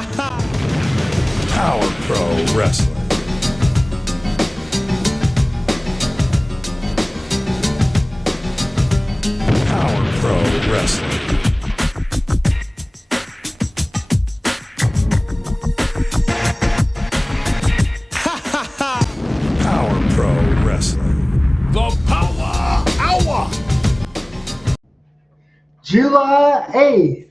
Power Pro Wrestling. Power Pro Wrestling. Power Pro Wrestling. The Powa Hour. July 8th.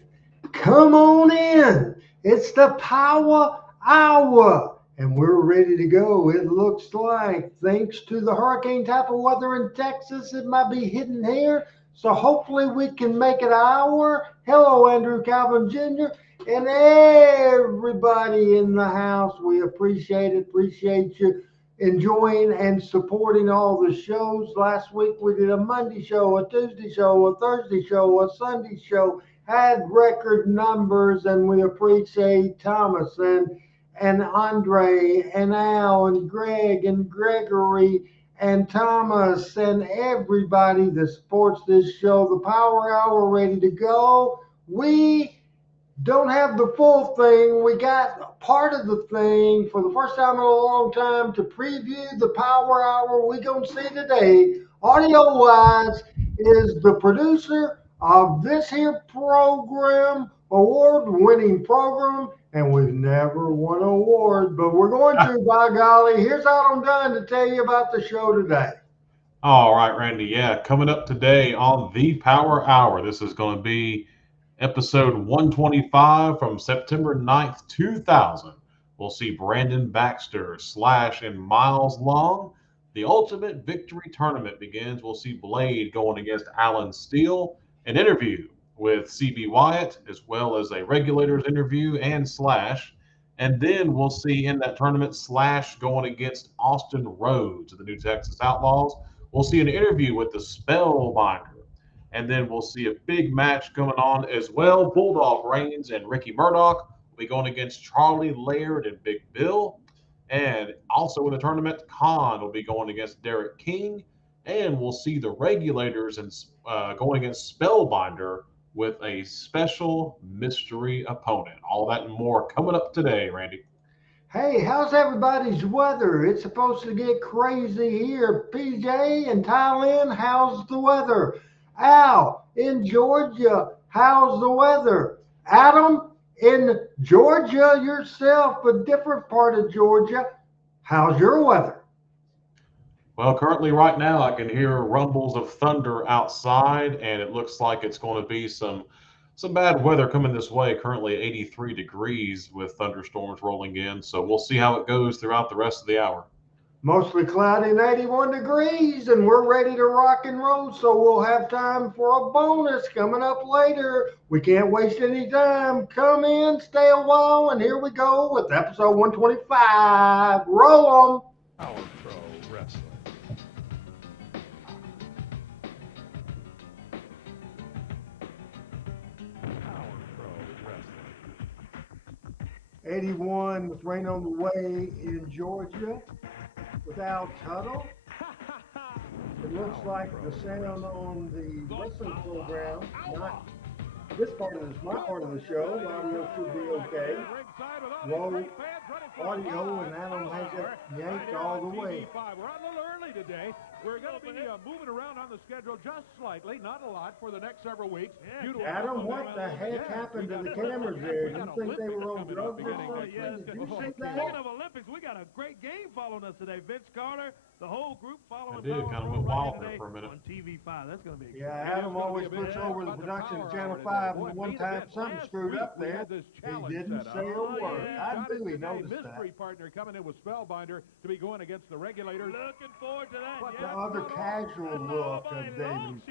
Come on in. It's the Power Hour. And we're ready to go. It looks like, thanks to the hurricane type of weather in Texas, it might be hitting here. So hopefully we can make it an hour. Hello, Andrew Calvin Jr. and everybody in the house. We appreciate it. Appreciate you enjoying and supporting all the shows. Last week we did a Monday show, a Tuesday show, a Thursday show, a Sunday show. Had record numbers, and we appreciate Thomas and Andre and Al and Greg and Gregory and Thomas and everybody that supports this show. The Power Hour ready to go. We don't have the full thing. We got part of the thing for the first time in a long time to preview the Power Hour. We're going to see today, audio-wise, is the producer of this here program, award-winning program, and we've never won an award, but we're going to, by golly. Here's Adam Dunn to tell you about the show today. All right, Randy. Yeah, coming up today on the Power Hour, this is going to be episode 125 from September 9th, 2000. We'll see Brandon Baxter, Slash, and Miles Long. The Ultimate Victory Tournament begins. We'll see Blade going against Alan Steele, an interview with CB Wyatt, as well as a Regulators interview and Slash. And then we'll see in that tournament Slash going against Austin Rhodes of the New Texas Outlaws. We'll see an interview with the Spellbinder. And then we'll see a big match going on as well. Bulldog Reigns and Ricky Murdoch will be going against Charlie Laird and Big Bill. And also in the tournament, Khan will be going against Derek King. And we'll see the Regulators and going against Spellbinder with a special mystery opponent. All that and more coming up today, Randy. Hey, how's everybody's weather? It's supposed to get crazy here. PJ and Thailand, how's the weather? Al, in Georgia, how's the weather? Adam, in Georgia yourself, a different part of Georgia, how's your weather? Well, currently right now I can hear rumbles of thunder outside, and it looks like it's going to be some bad weather coming this way. Currently 83 degrees with thunderstorms rolling in, so we'll see how it goes throughout the rest of the hour. Mostly cloudy and 81 degrees, and we're ready to rock and roll, so we'll have time for a bonus coming up later. We can't waste any time. Come in, stay a while, and here we go with episode 125. Roll 'em. Power Pro Wrestling. Power Pro Wrestling. 81 with rain on the way in Georgia without Tuttle. It looks like the sound on the wrestling program, not this part of this, my part of the show, audio should be okay. Low audio, and Adam has it yanked all the way. We're a little early today. We're going to be moving around on the schedule just slightly, not a lot, for the next several weeks. Adam, what the heck happened to the cameras there? You think they were on drugs or something? Did you see that? Speaking of Olympics, we got a great game following us today. Vince Carter, the whole group following us. I did, kind of went wild there for a minute. On TV5. That's going to be Yeah, Adam always puts over the production of Channel 5, and one time something screwed up there. He didn't say a word. I knew he noticed that. Mystery partner coming in with Spellbinder to be going against the Regulators. Looking forward to that. But the other casual look of David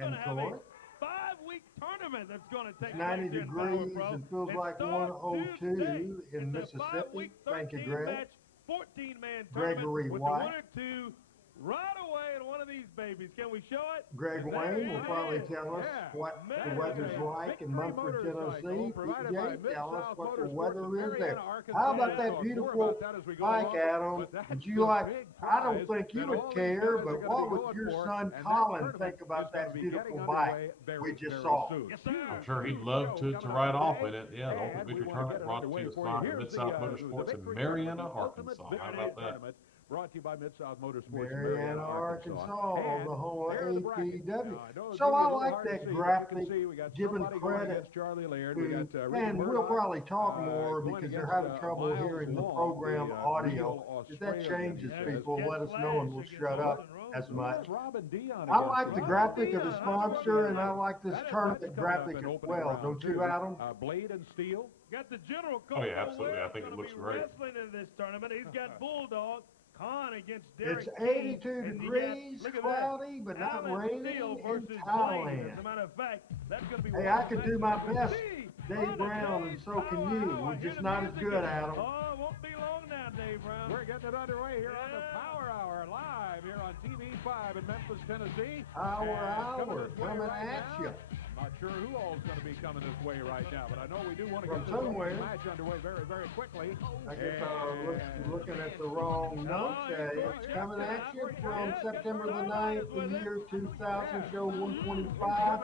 and Troy. 5-week tournament that's going to take 90 degrees and feels like 102 in Mississippi. Thank you, Greg. 14-man Gregory with White. the winner to right away in one of these babies. Can we show it? Greg And there Wayne will it probably is. tell us Yeah. what the Man, weather's a like in Victory Mumford, motorcycle Tennessee. provided by DJ, tell us Mid-South what the Motorsports weather in is Marietta, there. Arkansas. How about We'll that talk more beautiful about that as we go bike, along, Adam? but that's Would you the like, big I don't prize think you that would all these care, guys are but gonna what be would going your for, son and that Colin tournament think is about gonna that be beautiful getting bike underway very, we just very saw? soon. Yes, sir. I'm sure he'd love to ride off in it. Yeah, the Ultimate And we Victory wanna get Tournament it brought to underway you for by Here's Mid-South the Motorsports in Victory Marietta, Tournament, Arkansas. Ultimate How Victory about that? Tournament, brought to you by Mid-South Motorsports in Marietta, Arkansas, And the home of there are the brackets. APW. Now, I know it's So gonna be a I little like hard to that see, but you graphic, can see we got giving somebody going credit against Charlie Laird. We to, got Ricky and we'll Murdoch, probably talk more going because they're against, having trouble Miles hearing the Wong, program the, audio. real If that Australian. changes, Yes, people, let us know and we'll shut up as much. Robin Dion I against like the Robin graphic of Dion. the sponsor, and I like this That's tournament coming up graphic in as opening well. round, Don't you, too. Adam? Blade and Steel. Got the General Oh, yeah, Coco absolutely. I Ware think it gonna looks be great. wrestling in this tournament. He's got Bulldog, Khan against Derek It's King, 82 and you got- degrees, look at cloudy, that, but not Alan raining Steele in versus Blaine. As a Thailand. matter of fact, that's going to be Hey, one I of the could do matches my that we'll best, see Dave on Brown, and today's so can Power you. Hour. We're Hear just the not as music good, again. Adam. Oh, it won't be long now, Dave Brown. We're getting it underway here on the Yeah. Power Hour live here on TV5 in Memphis, Tennessee. Hour, And hour, this way coming right at now. you. I'm not sure who all's going to be coming this way right now, but I know we do want to From get this somewhere. match underway very, very quickly. I guess And- looking at the wrong notes. It's coming at you from September the 9th, the year 2000, show 125.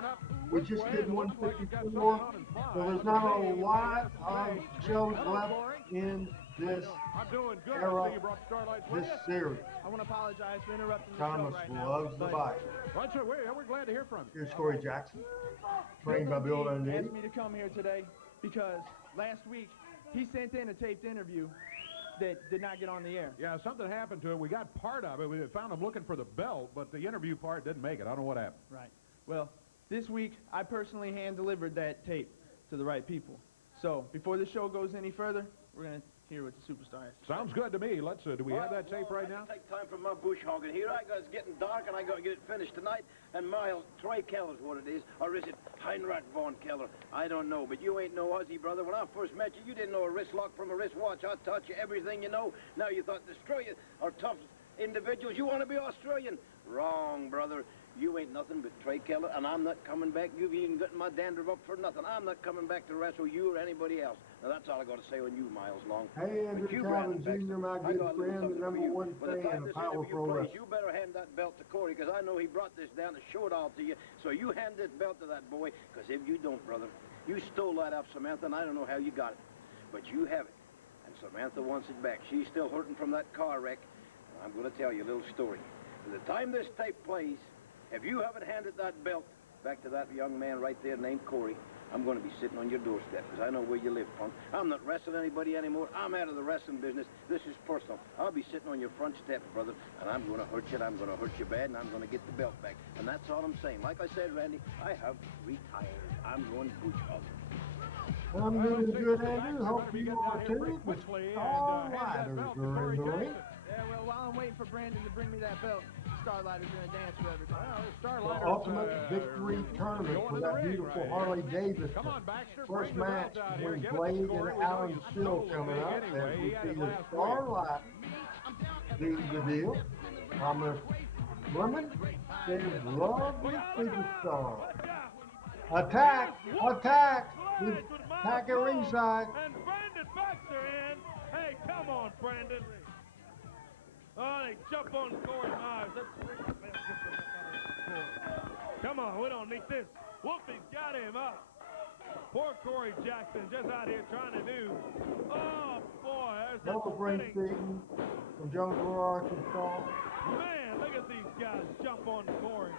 We just did 154, so there's not a lot of shows left in this I'm doing good. era, I see you brought Starlights with this you. series. I want to apologize for interrupting the Thomas show right now. loves the but bike. Right, so we're glad to hear from you. Here's Corey Jackson, trained by Bill Bill Dundee. asked me to come here today because last week he sent in a taped interview that did not get on the air. Yeah, something happened to it. We got part of it. We found him looking for the belt, but the interview part didn't make it. I don't know what happened. Right. Well, this week I personally hand-delivered that tape to the right people. So before the show goes any further, we're going to hear what the superstar has to say. Sounds good to me. Let's. Do we have that tape right now? Take time from my bush hogging here. It's getting dark, and I got to get it finished tonight. And Miles, Troy Keller's what it is, or is it Heinrich von Keller? I don't know, but you ain't no Aussie, brother. When I first met you, you didn't know a wrist lock from a wrist watch. I taught you everything you know. Now you thought Australia are tough individuals. You want to be Australian? Wrong, brother. You ain't nothing but Trey Keller, and I'm not coming back. You've even gotten my dandruff up for nothing. I'm not coming back to wrestle you or anybody else. Now, that's all I got to say on you, Miles Long. Hey, Andrew But you, Calvin Brandon Jr., my Baxter, I good got a little friend, the something for number you. one By the fan time of this Power interview Pro plays, Wrestling. you better hand that belt to Corey, because I know he brought this down to show it all to you. So you hand this belt to that boy, because if you don't, brother, you stole that off Samantha, and I don't know how you got it. But you have it, and Samantha wants it back. She's still hurting from that car wreck. And I'm going to tell you a little story. By the time this tape plays, if you haven't handed that belt back to that young man right there named Corey, I'm going to be sitting on your doorstep, because I know where you live, punk. I'm not wrestling anybody anymore. I'm out of the wrestling business. This is personal. I'll be sitting on your front step, brother, and I'm going to hurt you, and I'm going to hurt you bad, and I'm going to get the belt back. And that's all I'm saying. Like I said, Randy, I have retired. I'm going bush hogging. I'm doing good, Andrew. Hope Better be you getting are out here too. pretty The quickly and, Starlighters hand that belt to are in Corey the ring. Jackson. Yeah, well, while I'm waiting for Brandon to bring me that belt, Starlighter's going to dance for everybody. The Starlighters, Ultimate Victory Tournament going for to the that ring beautiful right Harley here. Davidson. Come on, Baxter. First bring the match belt out here. with Give it to Blade Corey. and We know Alan you Still stole the coming big up anyway. as He we had see it the last week. Starlight do the deal. Thomas Lemon says lovely superstar. Attack! Attack! Attack at ringside. And Brandon Baxter in. Hey, come on, Brandon. Oh, they jump on Corey's eyes. Come on, we don't need this. Wolfie's got him up. Poor Corey Jackson just out here trying to do. Oh, boy. There's Number that Frank spinning. Seaton from Jonesboro, Arkansas. Man, look at these guys jump on Corey.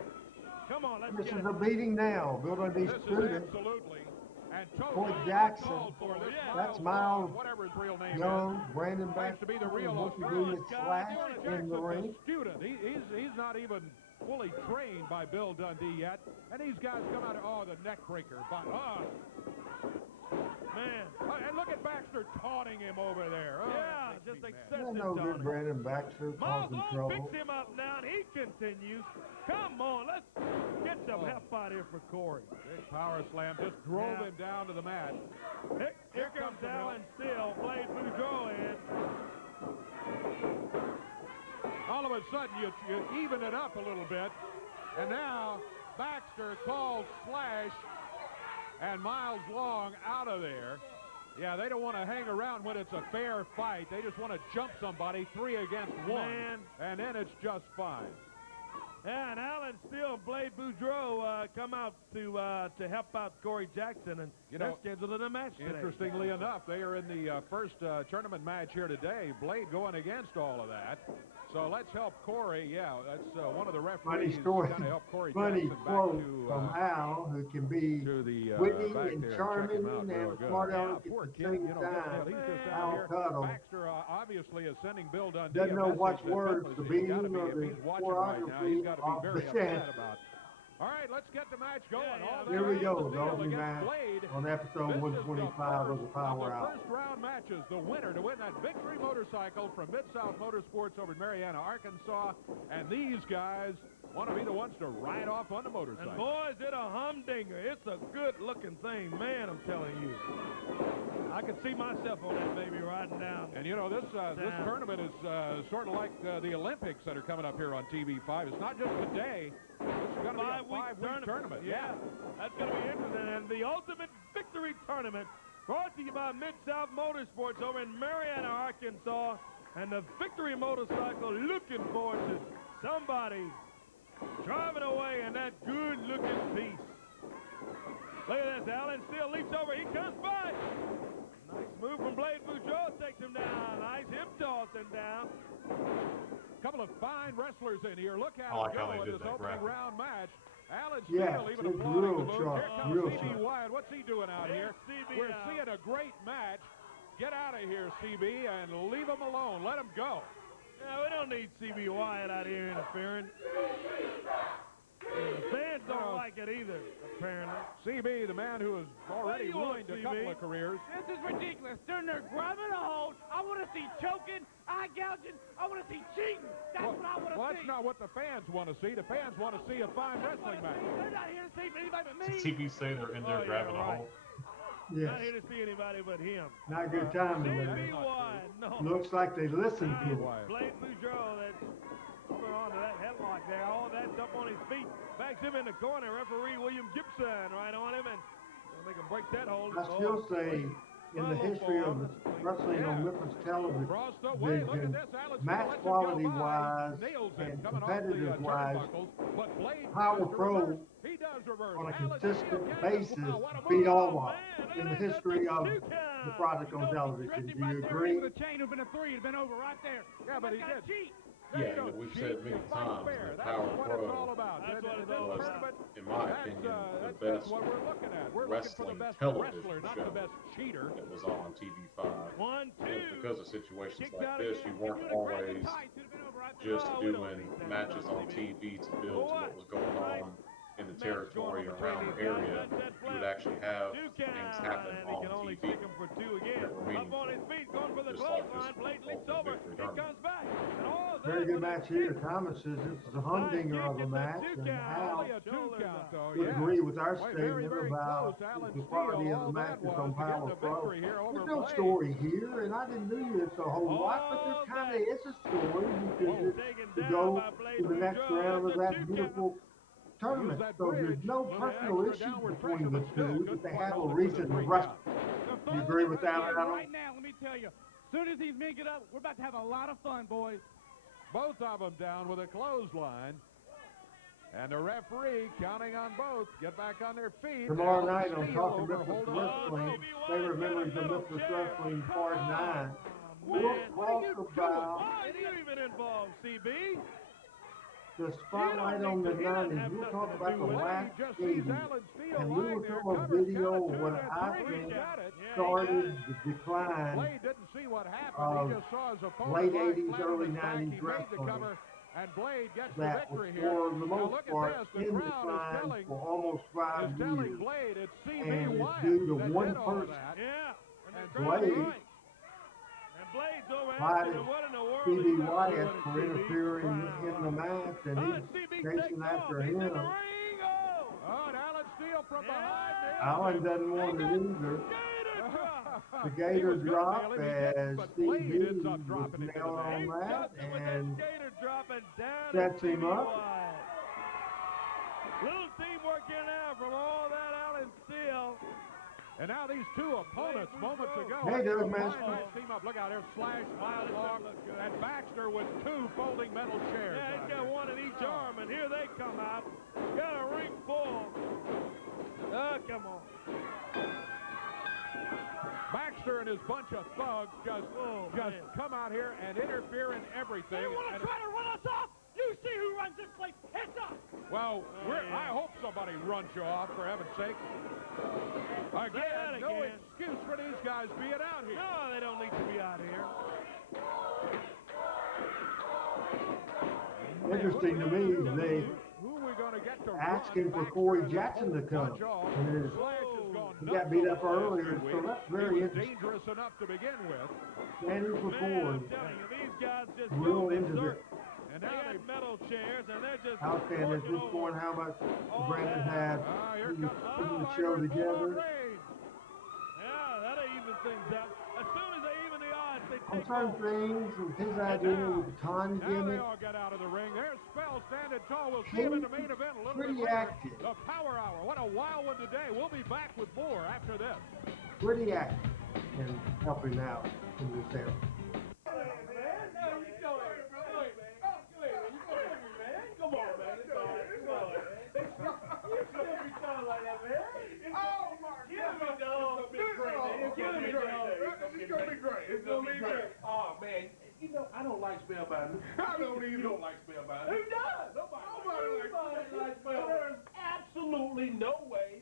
Come on, let's This get is it. a beating now. Bill Dundee's This is student. absolutely and totally Corey Jackson. uncalled for. This That's Miles Miles Wong, whatever his real name is. Young, Brandon Claims Baxter, to be the real Wolfie D Australian with guy. Slash Corey in Jackson's the a ring. student. He's not even fully trained by Bill Dundee yet. And these guys come out of, oh, the neck breaker. But, Man. and look at Baxter taunting him over there. Oh, Yeah, that makes just me mad. Yeah, excessive no good taunting. Brandon Baxter Miles causing Long trouble. picks him up now, and he continues. Come on, let's get some help out here for Corey. Big power slam just drove Yeah. him down to the mat. Here comes Alan Steele, Blade Boudreaux in. all of a sudden you even it up a little bit. And now Baxter calls slash, and Miles Long out of there. Yeah, they don't want to hang around when it's a fair fight. They just want to jump somebody 3 against 1, and then it's just fine. Yeah, and Alan Steele and Blade Boudreaux come out to help out Corey Jackson, and they're scheduled in a match today. Interestingly enough, they are in the first tournament match here today. Blade going against all of that. So let's help Corey. Yeah, that's one of the referees story. trying to help Corey Funny Jackson quote back to from Al, who can be witty and charming and smart aleck at the same time. Al Tuttle Baxter obviously is sending Bill Dundee. doesn't know which words to be or if the he's watching right now, he's got to be very upset about. All right, let's get the match going. Here we go, the opening match on episode 125 of the Power Hour. First round matches, the winner to win that victory motorcycle from Mid-South Motorsports over in Marianna, Arkansas. And these guys want to be the ones to ride off on the motorcycle. And boys, it's a humdinger. It's a good-looking thing, man, I'm telling you. I can see myself on that baby riding down. And you know, this tournament is sort of like the Olympics that are coming up here on TV5. It's not just today. It's going to be a 5-week tournament. Yeah, that's going to be interesting. And the Ultimate Victory Tournament brought to you by Mid-South Motorsports over in Marianna, Arkansas. And the Victory Motorcycle looking forward to somebody driving away in that good-looking piece. Look at this. Alan Steele leaps over. He comes by. Nice move from Blade Boudreaux. Takes him down. Nice hip toss him down. Couple of fine wrestlers in here. Look how I like how go they in did this that opening graphic. round match. Alan Yeah, Steele even it's applauding real the move. sharp, Here comes real CB sharp. Wyatt. What's he doing out here? We're seeing a great match. Get out of here, CB, and leave him alone. Let him go. Yeah, we don't need CB Wyatt out here interfering. The fans don't like it either, apparently. CB, the man who has already ruined a couple of careers. This is ridiculous. They're in there grabbing a hold. I want to see choking, eye gouging. I want to see cheating. That's what I want to see. Well, that's not what the fans want to see. The fans want to see a fine wrestling match. They're not here to see anybody but me. TV say they're in there grabbing a hold. Not here Yes, to see anybody but him. not good timing CB there. Wyatt, no. Looks like they listened to him. Blade Boudreaux, that's coming on to that headlock there. All that's up on his feet. Backs him in the corner. Referee William Gibson right on him, and gonna make him break that hold. I still say, in the history of wrestling on Memphis television, Across the way, look at this. Alex match lets him go quality by. wise Nails it and coming off the, competitive wise, turnbuckles, but Blade Power does the Pro reverse. He does reverse. on a Alex consistent Steele gets it. basis Wow, what a beat move. Howa in the history of the product on television. Do you agree? The chain would have been a 3. It'd been over right there. Yeah, but he Somebody did. gotta cheat. Yeah, and we've said many times that Power That's what it's all Pro about. That's what it's This all was, tournament, in my opinion, the best what we're looking at. We're looking for the wrestling best television wrestler, not show the best cheater. that was on TV5. 1, 2. And because of situations Kicked like out this, again. you weren't always Tights. It'd have been over right there. just Oh, we don't doing need that matches stuff, on baby. TV to build to what was going on in the territory going around the between these area. guys. You would actually have 2 things count, happen and he on can only TV. kick him for 2 again. that were Up on his feet, going for the just like this clothesline. Blade leaps Ultimate over. Victory He tournament. comes back. And all Very that good with a match here. kick. Thomas says this is a humdinger of a match, and Al Only a 2 count, though. would Yeah. agree with our Boy, statement very about close. Alan the quality Steele, of all the that matches was on to get Power the Pro. victory here over There's no Blade. story here, and I didn't do this a whole lot, but there's kind of it's a story because Taken it's to down go by Blade to the next Boudreaux. round of That's a that 2 beautiful tournament. that So there's bridge. no Little personal extra issues downward between pressure, the but still two, couldn't but they quite have a hold it for the reason to 3 wrestle. count. You agree with that, Adam? Right now, let me tell you. As soon as these men get up, we're about to have a lot of fun, boys. Both of them down with a clothesline. And the referee counting on both. Get back on their feet. Tomorrow Alan night on Steele Talking over Memphis holding on. Wrestling, favorite memories of Memphis Wrestling Part 9. We'll Man, what are you talk doing? about Why are you even involved, CB? the spotlight on the 90s. We'll talk about the last Just sees 80s. Alan Steele And we lying will there, show a covers, video count of of what 2 and I 3. think Got it. started the decline Blade didn't see what happened. of He just saw his opponent late lie 80s, flat on early his back. 90s He made the wrestling cover, and Blade gets the that was victory here. for the Now most look part at this. The in crowd is decline telling, for almost 5 telling years. Blade it's CB And it's Wyatt due to that one did all of person. that. Yeah. And the Blade crowd's right. And Blade's over Why after did him. What in the world CB is that Wyatt doing, for CB? interfering in the match, and CB he's takes chasing off. after He's in him. the ring. Oh! Oh, and Alan Steele from behind there. Alan doesn't want it either. Gator drop. The He gator was gonna drop nail him, he didn't, as but Steve Blade B ends up was dropping into the nailed net. on He that dumped it with that and gator drop and down sets is him Stevie up. Wyatt. Little teamwork here now from all that Allen Steele. And now these two opponents moments ago. Hey, Doug, man. Nice team up. Look out here. Slash, Miles Long, and Baxter with two folding metal chairs. Yeah, he's out got here. one in each arm, and here they come out. Got a ring full. Oh, come on. Baxter and his bunch of thugs just man. come out here and interfere in everything. You want to try to run us off? You see who runs this place. Heads up. Well, I hope somebody runs you off, for heaven's sake. Again, no again. excuse for these guys being out here. No, they don't need to be out here. Interesting to me, they Who are we going to get to asking run? for Corey Baxter and Jackson to his come. whole bunch off. And Slash has gone he nuts got beat over up the last earlier, few so weeks. that's He very was interesting. dangerous enough to begin with. Standing for Man, Corey. I'm telling you, these guys just Real go into berserk. this. And They now got they metal chairs, and they're just Outstanding at working this over. point how much all Brandon that. had. Here He was comes putting the Spellbinder show and together. full-on raid. Yeah, that'll even things out. As soon as they even the odds, they On take certain over. things, with his idea with the con Now they gimmick, all get out of the ring. There's Spell standing tall. We'll see him in the main event a little bit pretty later. active. The Power Hour. What a wild one today. We'll be back with more after this. pretty active and helping out in this area. Oh man, you know I don't like Spellbinder. I don't even. You don't like Spellbinder. Who does? Nobody likes Spellbinder. There's absolutely no way.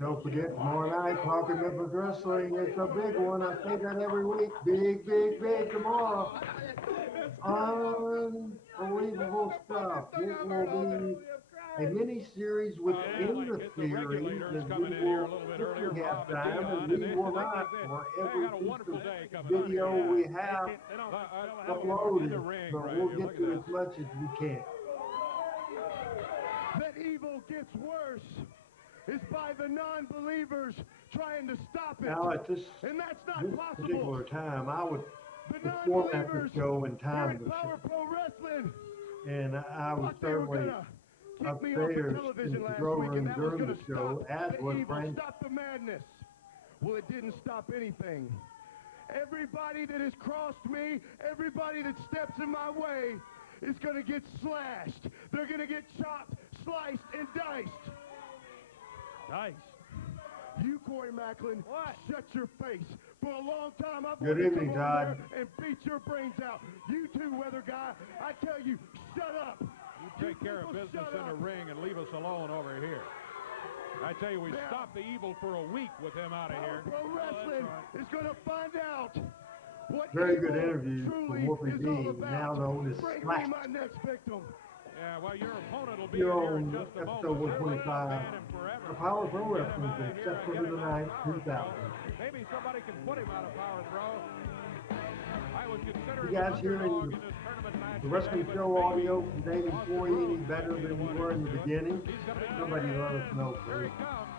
Don't forget, tomorrow night, Talking Memphis Wrestling. It's a big one. I say that every week. Big, big, big tomorrow. Unbelievable stuff. It will be a mini-series within the series Regulators that coming we in here a will little bit earlier. typically have Rob and time, Dion, and and we they- will they- not, they- for they every got a piece wonderful of day coming up video here. we have They don't uploaded, in the ring, but right we'll here. get Look to at as much as we can. That evil gets worse. It's by the non-believers trying to stop it. Now, at this And that's not possible. particular time, I would The format the non-believers show and here time at the Power show. Pro Wrestling And I was thought they were certainly gonna kick me off of upstairs in television the last control week, and room that was during gonna the show, stop as the was evil, Brandon. stop the madness. Well, it didn't stop anything. Everybody that has crossed me, everybody that steps in my way is gonna get slashed. They're gonna get chopped, sliced, and diced. Nice. You, Corey Macklin, shut your face. For a long time, I've Good wanted to evening, come on Todd. there and beat your brains out. You too, weather guy. I tell you, shut up. You take care of people business shut in the up. ring and leave us alone over here. I tell you, we Now- stopped the evil for a week with him out of here. Power Pro Wrestling is going to find out what Very evil good interview truly from Wolfie is D, all about. now known as Bring Slash. me my next victim. Yeah, well, your opponent will be Here here in on just a moment. episode 125 Ban him forever. of Power Pro Get him Wrestling out of from here and September get the him 9th, out of Power 2000. Pro. Maybe somebody can put him out of Power Pro. I was considering You guys an hearing underdog in this tournament match The wrestling today, show but audio maybe from David Austin Corey any Rhodes better might be than the we one were in to the do it. beginning? He's gonna be Somebody let us know, Here he please. comes.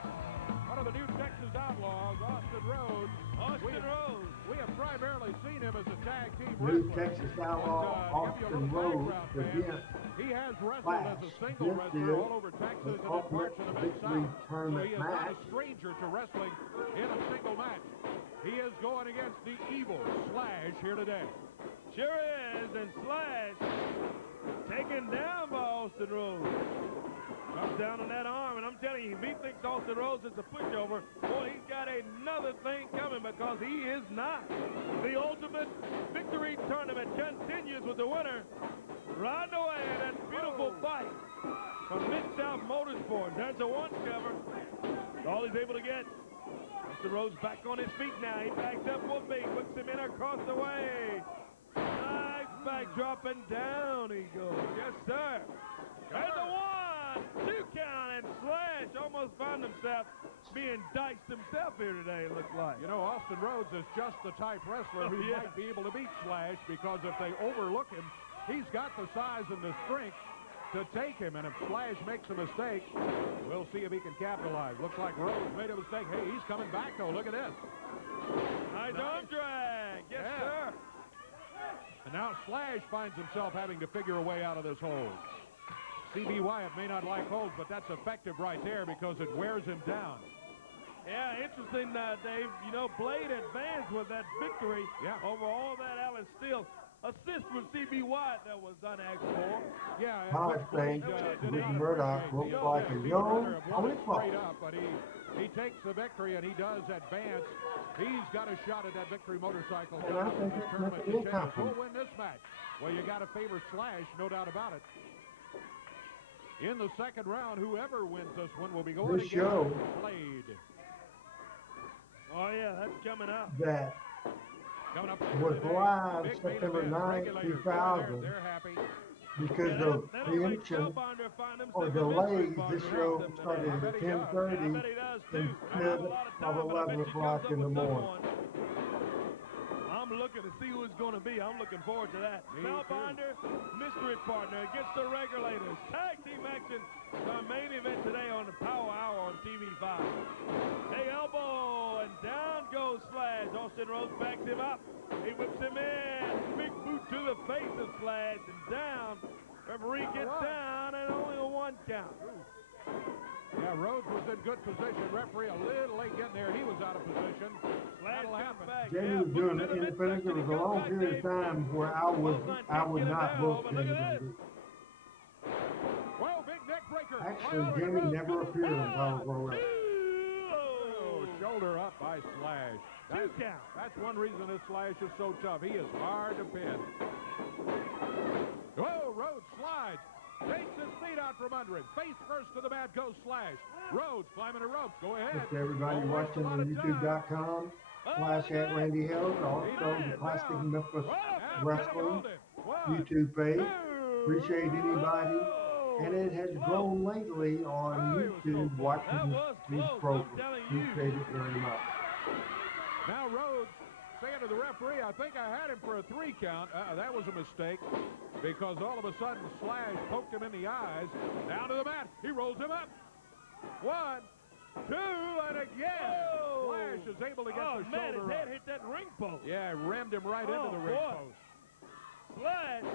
One of the new Texas Outlaws, Austin Rhodes. Austin Rhodes. We have primarily seen him as a tag team New wrestler. Texas Outlaw, But, give you a Austin little Rhodes, background, fans. again, He has wrestled Flash. as a single This wrestler is all over Texas the and in Ultimate parts of the Victory Mid-South. So Tournament he is not a match. stranger to wrestling in a single match. He is going against the evil Slash here today. Sure is, and Slash taken down by Austin Rhodes. Comes down on that arm, and I'm telling you, if he thinks Austin Rhodes is a pushover, boy, he's got another thing coming because he is not. The Ultimate Victory Tournament continues with the winner riding away in that beautiful fight from Mid-South Motorsports. There's a one cover. All he's able to get. Austin Rhodes back on his feet now. He backs up Wolfie, puts him in across the way. Nice backdrop and down he goes. Yes, sir. And the 1, 2 count, and Slash almost found himself being diced himself here today, it looks like. You know, Austin Rhodes is just the type wrestler who Yeah. might be able to beat Slash because if they overlook him, he's got the size and the strength to take him, and if Slash makes a mistake, we'll see if he can capitalize. Looks like Rhodes made a mistake. Hey, he's coming back, though. Look at this. Nice arm drag. Yes, sir. And now Slash finds himself having to figure a way out of this hold. C.B. Wyatt may not like holds, but that's effective right there because it wears him down. Yeah, interesting, Dave. You know, Blade advanced with that victory over all that Alan Steele. Assist from C.B. Wyatt that was unasked for. Yeah, High thing, Ricky Murdoch looks like a young Tony straight up, but he takes the victory and he does advance. He's got a shot at that victory motorcycle. And I think it's Tournament nothing to happen. who'll win this match? Well, you got to favor Slash, no doubt about it. In the second round, whoever wins this one will be going This against show Blade. Oh, yeah, that's coming up. that Coming up was today, live big main September event, 9, Regulators. 2000, They're happy. because Yeah, of that'll make preemption Spellbinder find himself or a delays, mystery this partner. show Them started today. at I bet he does. I 10:30 bet he does, too. I don't instead have a lot of of time, but I bet 11 you o'clock comes in the up with morning. someone. I'm looking to see who it's going to be. I'm looking forward to that. Me Spellbinder, mystery partner against the Regulators. Tag team action is our main event today on the Power Hour on TV5. Hey, elbow, and down goes Slash. Austin Rhodes backs him up. He whips him in. Big boot to the face of Slash and down. Referee gets down and only a 1 count. Yeah, Rhodes was in good position. Referee a little late getting there. He was out of position. Slash That'll comes happen. back. Jamie Yeah, was doing boot to the the independence. There midsection. was a He goes long back, period of Dave. time where I would not book But look at Jamie. this. Whoa, big neck breaker. Actually, Oh, Jamie Rhodes. never appeared in Power Pro Wrestling. Oh, shoulder up by Slash. 2 count. That's one reason this Slash is so tough. He is hard to pin. Whoa, Rhodes slides. Takes his feet out from under him. Face first to the mat goes Slash. Rhodes climbing the ropes. Go ahead. Just everybody Don't waste a watching lot on of time. YouTube.com/@RandyHill, also the Plastic Memphis Yeah, Wrestling hold it. 1, YouTube page. 2. Appreciate anybody. And it has grown lately on Oh, it was so YouTube close. watching That was these close, I'm programs. telling you. Appreciate it very much. Now Rhodes saying to the referee, I think I had him for a 3 count. That was a mistake because all of a sudden Slash poked him in the eyes. Down to the mat. He rolls him up. 1, 2, and again. Whoa. Slash is able to get Oh, the man, his shoulder head up. hit that ring post. Yeah, rammed him right Oh, into the ring boy. post. Slash.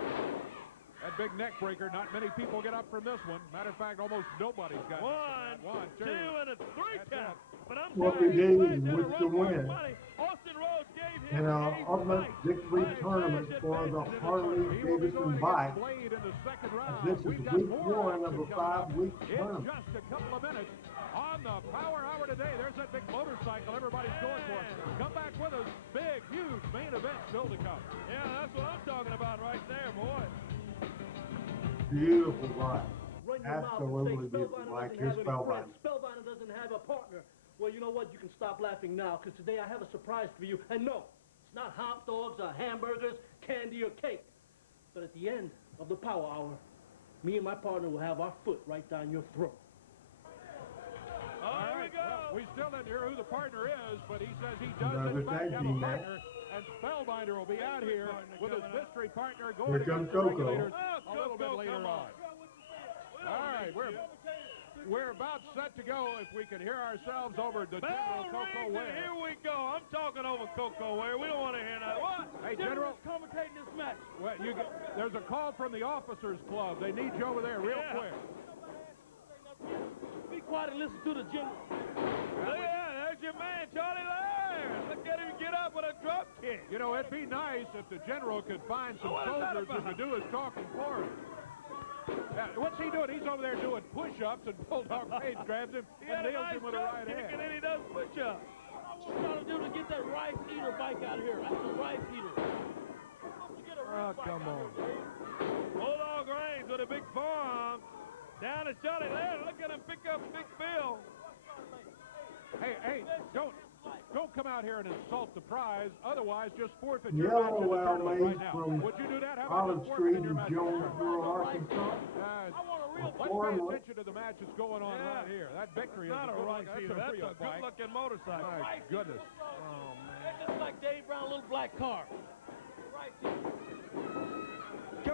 That big neck breaker, not many people get up from this one. Matter of fact, almost nobody's got 1, 2, and a 3 That's count. But I'm Wolfie telling D you, Slash had a with run the for his win. money. Austin Rhodes gave him And a Ultimate fight. Victory Slash Tournament for the advances in this Harley tournament. He will be Davidson going bike. against Blade in the second round. This is We've got week more 1 of action a coming up 5-week in tournament. just a couple of minutes on the Power Hour today. There's that big motorcycle everybody's going for. Come back with us. Big, huge main event still to come. Yeah, that's what I'm talking about right there, boy. Beautiful bike. Run your mouth and Absolutely say beautiful Spellbinder bike. doesn't Here's have any Spellbinder. friends. Spellbinder doesn't have a partner. Well, you know what? You can stop laughing now, because today I have a surprise for you. And no, it's not hot dogs or hamburgers, candy or cake. But at the end of the Power Hour, me and my partner will have our foot right down your throat. Oh, here we go. Well, we still didn't hear who the partner is, but he says he does Another in fact tag have a team match. partner. And Spellbinder will be out here with his mystery partner going Here against comes the Coco. Regulators Oh, a little bit Coco, later come on. on. All right, we're about set to go. If we can hear ourselves over the General Bell Coco rings, Ware. and here we go. I'm talking over Coco Ware. We don't want to hear that. What? Hey, General. commentating this match. Well, there's a call from the Officers Club. They need you over there real Yeah. quick. Be quiet and listen to the general. Yeah, there's your man, Charlie Lair. Look at him get up with a drop kick. You know, it'd be nice if the General could find some What is that soldiers who about? could do his talking for him. What's he doing? He's over there doing push-ups, and Bulldog Page grabs him He and had a nails nice him with a drop right kick, hand. and then he does push-ups. What you trying to do to get that rice eater bike out of here? That's a rice eater. You get a real bike come out on. here, Dave. Bulldog reigns with a big forearm. Down to Charlie Lair. Look at him pick up Big Bill. Hey, don't come out here and insult the prize. Otherwise, just forfeit your match Yellow in the Well tournament made right now. from Would you do that? How about Olive just Street forfeiting your in match in the tournament? Jonesboro, Arkansas. Let's pay Formula. attention to the match that's going on Yeah. right here. That victory Not is a rice that's eater. a That's real a bike. good-looking motorcycle. My goodness. Oh, man. That's just like Dave Brown, little black car. Rice eater.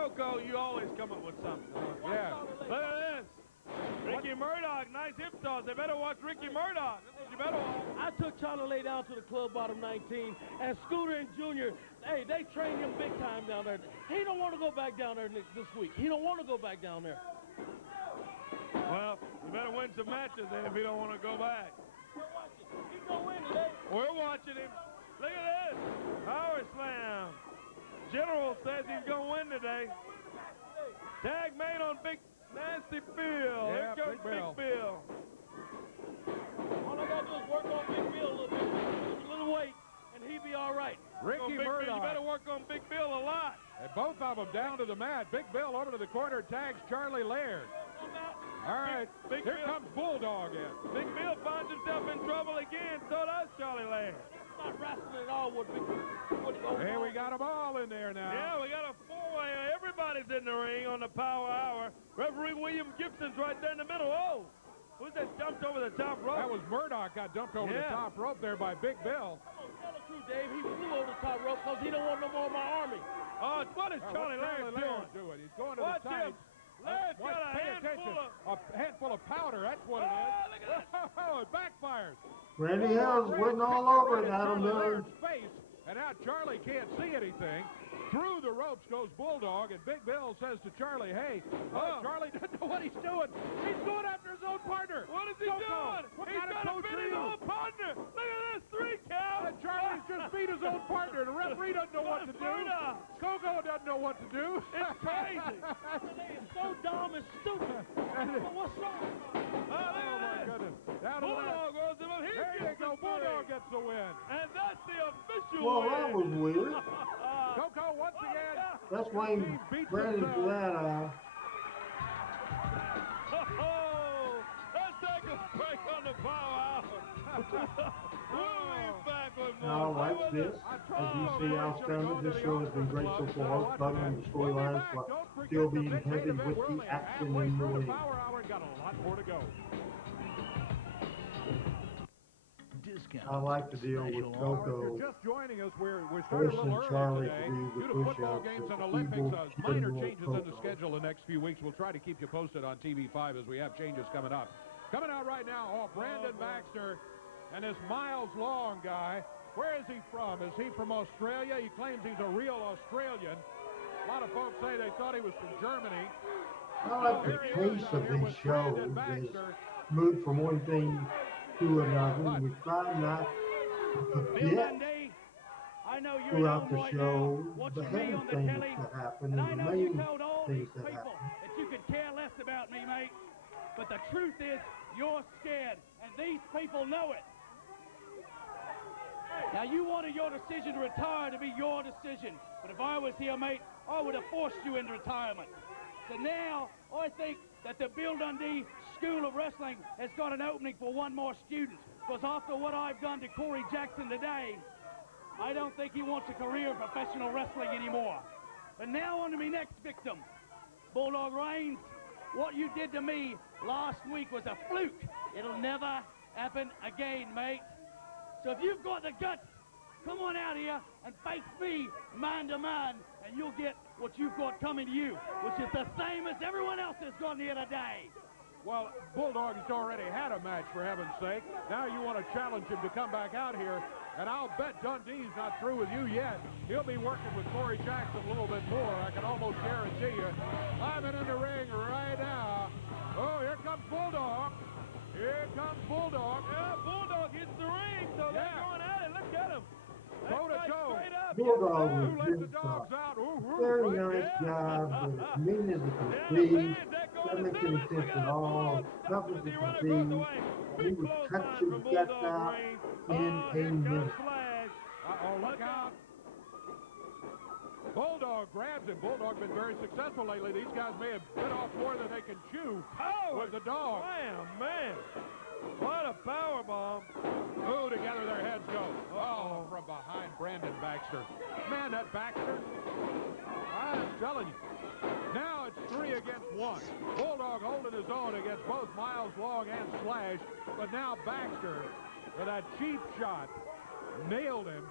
Coco, you always come up with something. Yeah. Look at this. Ricky Murdoch, nice hip toss. They better watch Ricky Murdoch. That's what you better watch. I took Charlie Lay down to the club bottom 19, and Scooter and Junior, hey, they trained him big time down there. He don't want to go back down there this week. He don't want to go back down there. Well, you better win some matches then if you don't want to go back. We're watching. He's going to win today. We're watching him. Look at this. Power slam. General says he's going to win today. Tag made on Big Nasty Bill. Yeah, Here comes Big Bill. All I got to do is work on Big Bill a little bit, a little weight, and he'll be all right. Ricky You Murdoch. better work on Big Bill a lot. And both of them down to the mat. Big Bill over to the corner, tags Charlie Laird. All right, Big here Bill. comes Bulldog in. Big Bill finds himself in trouble again. So does Charlie Laird. Not wrestling at all with Big Bill. Hey, we got them all in there now. Yeah, we got a four-way. Everybody's in the ring on the Power Hour. Referee William Gibson's right there in the middle. Oh, who's that jumped over the top rope? That was Murdoch got dumped over the Yeah. top rope there by Big Bill. Tell the truth, Dave. He flew over the top rope because he don't want no more of my army. Oh, what is Charlie Laird doing? doing? He's going to Watch the tights. him. Laird's Watch, got a pay handful attention. of... A handful of powder, that's what it Oh, is. look at that. Oh, it backfires. Randy Hill's went all over it, Adam Charlie Miller. Laird's face, and now Charlie can't see anything. Through the ropes goes Bulldog, and Big Bill says to Charlie, hey, Charlie doesn't know what he's doing. He's going after his own partner. What is he Coco, doing? What He's kind of trying to coach beat are his you? own partner. Look at this, 3 count. And Charlie's just beat his own partner. The referee doesn't know what to do. Murdoch. Coco doesn't know what to do. It's crazy. It's so dumb and stupid. But what's wrong? Oh, look Oh, at my this. goodness. Down to the Bulldog goes to him. He There you gets go. the Bulldog three. gets the win. And that's the official Well, win. that was weird. Coco once again. Let's blame Brandon for that. Oh, let's take a break on the Power Hour. We'll be back with more. Now, like this, as you see, outstanding. This show has been great so far. Covering the storylines, but still being heavy with the action in the ring. Power Hour got a lot more to go. I like the deal with If you're Coco. just joining us, we're starting a Forcing little Charlie early to today. do the Due to football push-ups games is and the Olympics, evil minor criminal changes in the Coco. schedule the next few weeks. We'll try to keep you posted on TV5 as we have changes coming up. Coming out right now, Brandon Baxter and this Miles Long guy. Where is he from? Is he from Australia? He claims he's a real Australian. A lot of folks say they thought he was from Germany. I like the pace of these shows. Is moved from one thing to another. We try not to forget I know you're throughout at the home right show now, the watching me heavy on the things telly, that happen and I and the know you main told all things these that people happen. that you could care less about me, mate. But the truth is, you're scared, and these people know it. Now, you wanted your decision to retire to be your decision, but if I was here, mate, I would have forced you into retirement. So now, I think that the Bill Dundee School of Wrestling has got an opening for one more student, because after what I've done to Corey Jackson today, I don't think he wants a career in professional wrestling anymore. But now on to my next victim, Bulldog Reigns. What you did to me last week was a fluke. It'll never happen again, mate. So if you've got the guts, come on out here and face me man to man, and you'll get what you've got coming to you, which is the same as everyone else has gotten here today. Well, Bulldog has already had a match, for heaven's sake. Now you want to challenge him to come back out here, and I'll bet Dundee's not through with you yet. He'll be working with Corey Jackson a little bit more, I can almost guarantee you. Climbing in the ring right now. Oh, here comes Bulldog. Here comes Bulldog. Yeah, Bulldog hits the ring, so they're going at it. Look at him. Toe to toe. Straight up. Bulldog Who was let the good dogs stuff. out? Ooh, Very right nice there. job, but as mean as it can Yeah, be, the fans, they're going doesn't to make see any it. sense Look at at all. that. Nothing He to run see. across the way. He Big would close cut line your from guts Bulldog out Reigns. in Oh, a here comes minute. Flash. Uh-oh, look out. Bulldog grabs him. Bulldog been very successful lately. These guys may have bit off more than they can chew with the dog. Bam, man. What a power bomb. Oh, together their heads go. Oh, from behind Brandon Baxter. Man, that Baxter, I'm telling you. Now it's 3 against 1. Bulldog holding his own against both Miles Long and Slash, but now Baxter, with that cheap shot, nailed him,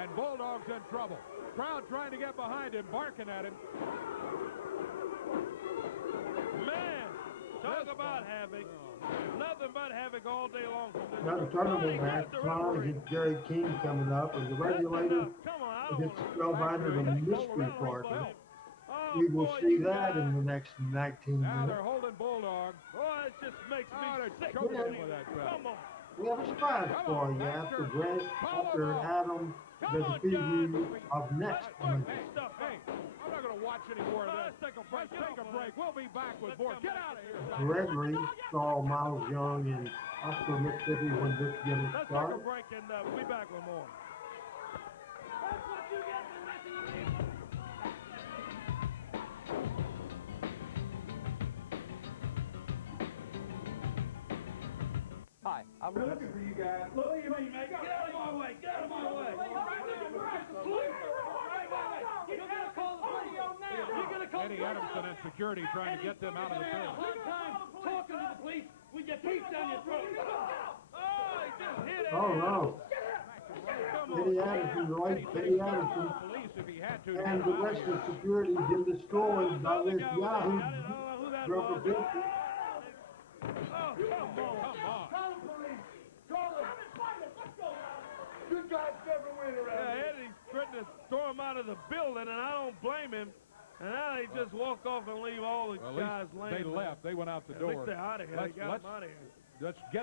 and Bulldog's in trouble. Crowd trying to get behind him, barking at him. Man, talk about havoc. Nothing but havoc all day long from this. Another tournament match, Con against Jerry King coming up, and the Regulators Come on, I don't against want to. Spellbinder, the mystery partner. Oh, We will boy, see you that in guys. the next 19 Now minutes. they're holding Bulldog. Boy, it just makes me Oh, they're sick. choking Yeah. him with that belt. Come on. We have a surprise Come for on, you Baxter. after Power. Adam Come does a on, preview guys. of next Let's work month. this stuff Hey, out. I'm not going to watch any more of this. Let's take a break. Let's take a break. We'll be back with more. Get out of here. Gregory saw Miles Young in Oscar, Mississippi when this game Let's take a started. break and we'll be back with more. Hi, I'm looking for you guys. Look, what do you mean, man? Get out of my way! Get out of my way! You're gonna call the police now! You're gonna call Eddie Adamson and security trying to get them out of the field. hard time talking to the police with your teeth down your throat. Oh, he just hit it. Oh no. Eddie Adamson, right? Eddie Adamson Police if he had to. and the rest of security been destroyed by this Yahoo representative. Oh, come on. Call the police. Call them. Good guys never win around Yeah, here. Eddie's threatening to throw him out of the building, and I don't blame him. And now they just walk off and leave all the Well, guys at least laying they there. left. They went out the At least door. they're out of here. They got him out of here. Let's Yeah,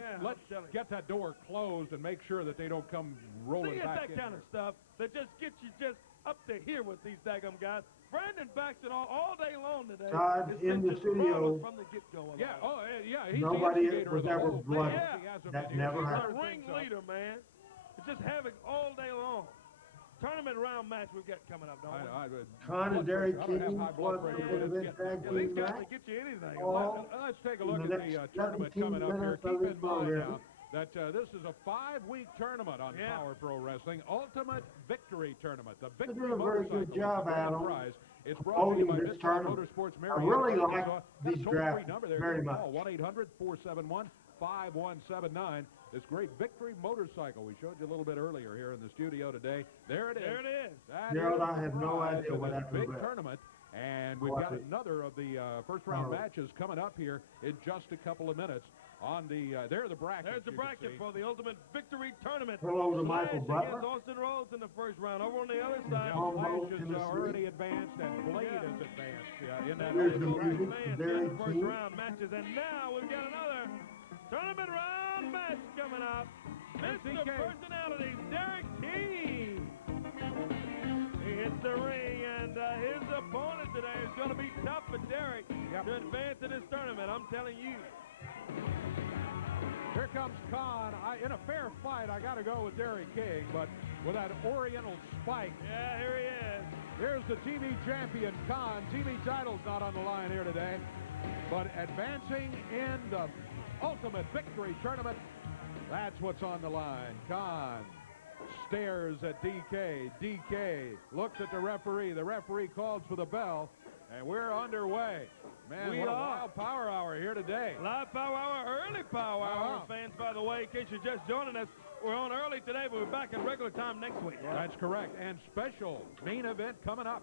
get that door closed and make sure that they don't come rolling See, it's back that in. kind of stuff that just gets you just up to here with these daggum guys. Brandon Baxter all day long today. Todd, has in been the just studio, problems from the get-go. Yeah, oh, yeah, he's Nobody the instigator was of the ever whole thing. blooded. Yeah. He hasn't That been here. never He's happened. a ringleader, man. It's just havoc all day long. Tournament round match we've got coming up, don't we? Con and Derek I don't have King high blood plus pressure, the but main it's event tag Well, these team guys match. will get you anything. All Let's take a in look the at the next tournament 17 coming up here. minutes of Keep this in mind program. now that this is a 5-week tournament on Yeah. Power Pro Wrestling, Ultimate Victory Tournament. The They're Victory doing a very good Motorcycle job, is the grand Adam, prize. It's brought to you holding by this Mid-South tournament. Motorsports I Marietta, really Arkansas. like Got a these toll-free graphics number there. very Give much. call 1-800-471-5179. This great Victory Motorcycle. We showed you a little bit earlier here in the studio today. There it is. There it is. That Gerald, is I have the no prize idea of what this happened big to that. tournament. And we've Watch got it. another of the first-round Oh. matches coming up here in just a couple of minutes. On the there are the brackets. There's the you can bracket see. for the Ultimate Victory Tournament. Hello to Michael Slash Butler. against Austin Rhodes in the first round. Over on the other side, Tom Flash Holt, is Tennessee. already advanced, and Blade Yeah. is advanced in that Here's other the bracket. music. man Derek in the first King. round matches. And now we've got another tournament round match coming up. Mr. DK. Personalities, Derek King. He hits the ring, and his opponent today is going to be tough for Derek to advance in this tournament. I'm telling you. Here comes Khan. In a fair fight, I got to go with Derek King, but with that Oriental spike. Yeah, here he is. Here's the TV champion, Khan. TV title's not on the line here today, but advancing in the Ultimate Victory Tournament, that's what's on the line. Khan stares at DK. DK looks at the referee. The referee calls for the bell, and we're underway. Man, We what a are. wild power hour here today. Live Power Hour, early Power Hour, Wow. fans, by the way, in case you're just joining us. We're on early today, but we're back in regular time next week. That's correct. And special main event coming up.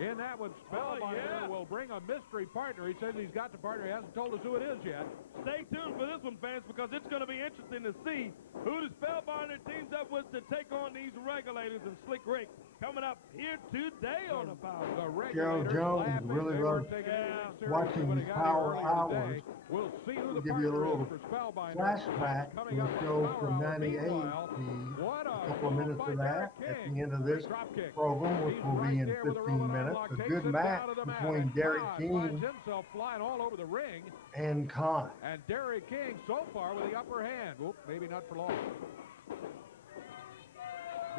In that one, Spellbinder yeah. will bring a mystery partner. He says he's got the partner. He hasn't told us who it is yet. Stay tuned for this one, fans, because it's going to be interesting to see who the Spellbinder teams up with to take on these Regulators and Slick Rick. Coming up here today on the Power. The Gerald Regulators Jones laughing. really They loves weren't taking anything seriously watching when these they got Power here earlier Hours. today. We'll see who the We'll give you a partner little is for Spellbinder. flashback Coming to up the on show Power from Hour. 98, Meanwhile, the what a couple of move minutes by of that Derek at King. the end of this Drop kick. program, which He's will be right in there with a 15 Roman minutes. unlock, A takes good it match down to the mat, between and Derek Khan King finds himself flying all over the ring, and Khan. and Derek King so far with the upper hand. Whoop, maybe not for long.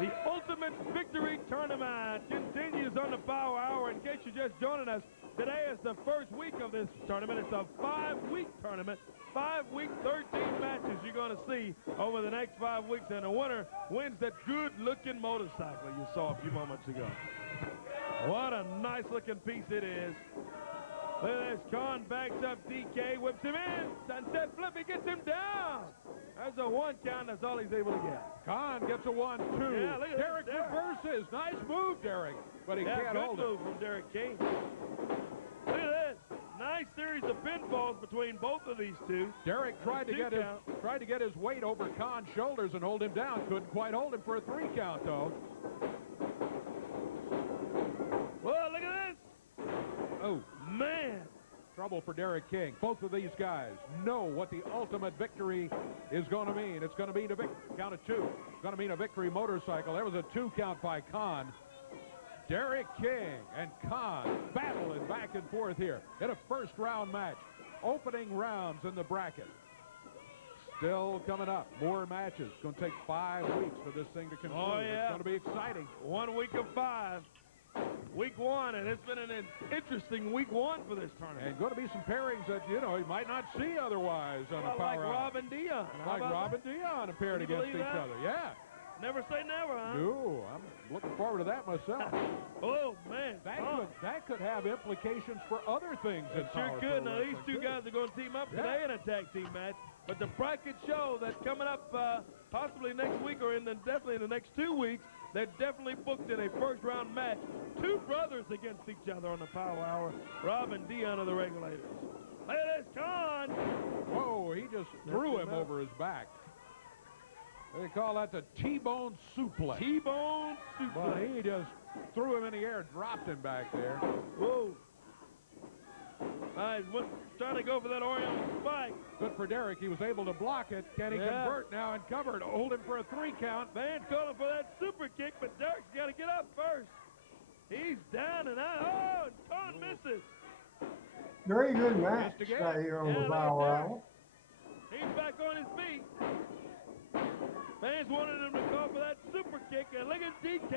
The Ultimate Victory Tournament continues on the Power Hour. In case you're just joining us, today is the first week of this tournament. It's a 5-week tournament. 5-week, 13 matches you're going to see over the next 5 weeks. And the winner wins that good-looking motorcycle you saw a few moments ago. What a nice-looking piece it is. Look at this. Khan backs up DK, whips him in. Sunset flip, he gets him down. That's a 1 count. That's all he's able to get. Khan gets a 1-2. Yeah, look at Derek this. reverses. Nice move, Derek. But he can't good hold it. move from Derek King. Look at this. Nice series of pinfalls between both of these two. Derek tried to get his weight over Khan's shoulders and hold him down. Couldn't quite hold him for a 3 count, though. Well, look at this. Oh, man. Trouble for Derek King. Both of these guys know what the ultimate victory is going to mean. It's going to mean a count of 2. It's going to mean a victory motorcycle. There was a 2 count by Khan. Derek King and Khan battling back and forth here in a first-round match. Opening rounds in the bracket. Still coming up. More matches. It's going to take 5 weeks for this thing to conclude. Oh, yeah. It's going to be exciting. 1 week of 5. Week 1, and it's been an interesting week 1 for this tournament. And going to be some pairings that, you might not see otherwise on the Power like Hour. Rob and Dion. Like Rob and Dion paired against each other. Yeah. Never say never, huh? No, I'm looking forward to that myself. Oh, man. That could have implications for other things. It sure could. Now, these two guys are going to team up today in a tag team match. But the bracket show that's coming up possibly next week or definitely in the next 2 weeks, they're definitely booked in a first-round match. 2 brothers against each other on the Power Hour. Rob and Dion of the Regulators. Look at this, Khan. Whoa, he just threw him over his back. They call that the T-bone suplex. T-bone suplex. But he just threw him in the air, dropped him back there. Whoa. Trying to go for that Oriental spike. Good for Derek. He was able to block it. Can he convert now and cover it? Hold him for a 3 count. Van's calling for that super kick, but Derek's got to get up first. He's down and out. Oh, and Khan misses. Very good match right here on the Power Hour. He's back on his feet. Fans wanted him to call for that super kick, and look at DK.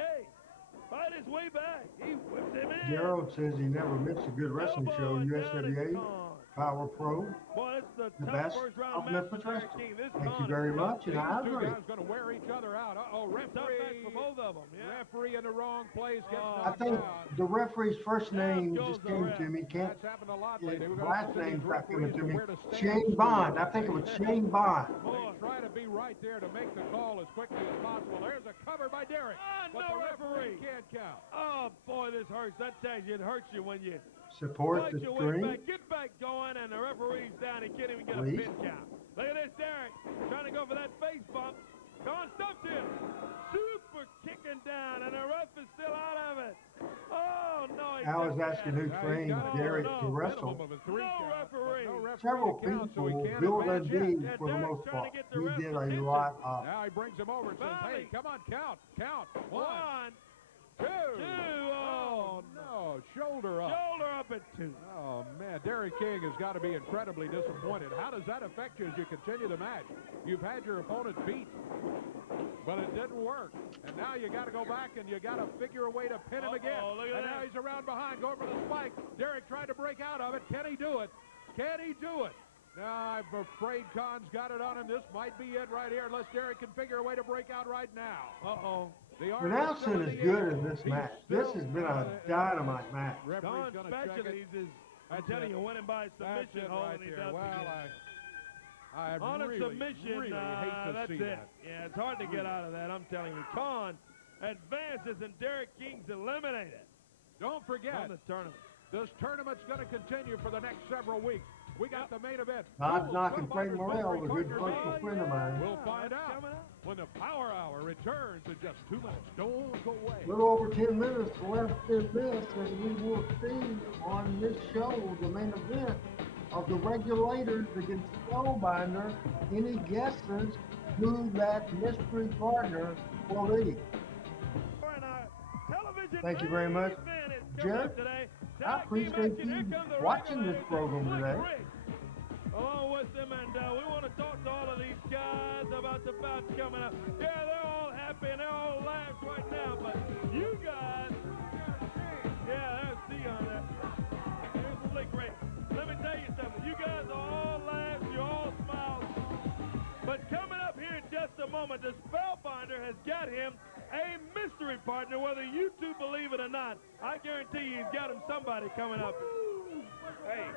Fight his way back. He whipped him in. Gerald says he never missed a good wrestling show. USWA, Power Pro, Boy, that's the the best first round of match Memphis for Derek wrestling. King. This Thank you Khan very is much, and I These 2 agree. guys going to wear each other out. Uh-oh, tough match referee. for both of them. Yeah. Referee in the wrong place gets I knocked think out. the referee's first name goes just the came ref. to me. Can't That's happened a lot lately. We're last going to name's not coming to me. where to stand. Shane Bond. I think it was Shane Bond. They try to be right there to make the call as quickly as possible. There's a cover by Derek. But no the referee. can't count. Oh, boy, this hurts. That tells you it hurts you when you Support fight the your way stream. back. Get back going, and the referee's down. He can't even get Please. a pin count. Look at this, Derek. Trying to go for that face bump. Khan stopped him. Super kicking down, and the ref is still out of it. Oh, no. I was asking who trained Derek to wrestle. No referee. Several people, Bill Dundee, for the most part, he did a lot of. Now he brings him over and says, hey, come on, count. 1, 2. Oh, no. Shoulder up. Shoulder up at 2. Oh, man. Derek King has got to be incredibly disappointed. How does that affect you as you continue the match? You've had your opponent beat, but it didn't work. And now you got to go back and you got to figure a way to pin him again. Look at and now he's around behind, going for the spike. Derek tried to break out of it. Can he do it? Can he do it? Now, I'm afraid Khan's got it on him. This might be it right here, unless Derek can figure a way to break out right now. Uh-oh. Announcing is good in this match. This has been a dynamite match. Khan specialties is, I'm telling you, winning by submission. Right there. Well, I on a really, submission, really hate to that's see it. that. Yeah, it's hard to get out of that, I'm telling you. Khan advances and Derek King's eliminated. Don't forget, from the tournament. This tournament's going to continue for the next several weeks. We got the main event. Todd knocking Frank Morrell, a good personal friend of mine. We'll find out when the Power Hour returns in just 2 minutes. Don't go away. A little over 10 minutes left in this, and we will see on this show the main event of the Regulators against Spellbinder. Any guesses who that mystery partner will be? Thank you very much, Jeff. I appreciate you watching this program today. Along with them, and we want to talk to all of these guys about the bouts coming up. Yeah, they're all happy and they're all laughs right now, but you guys, yeah, there's Dion there. Here's Slick Ray. Let me tell you something. You guys are all laughs, you're all smiles. But coming up here in just a moment, the Spellbinder has got him a mystery partner, whether you two believe it or not. I guarantee you he's got him somebody coming up. Hey,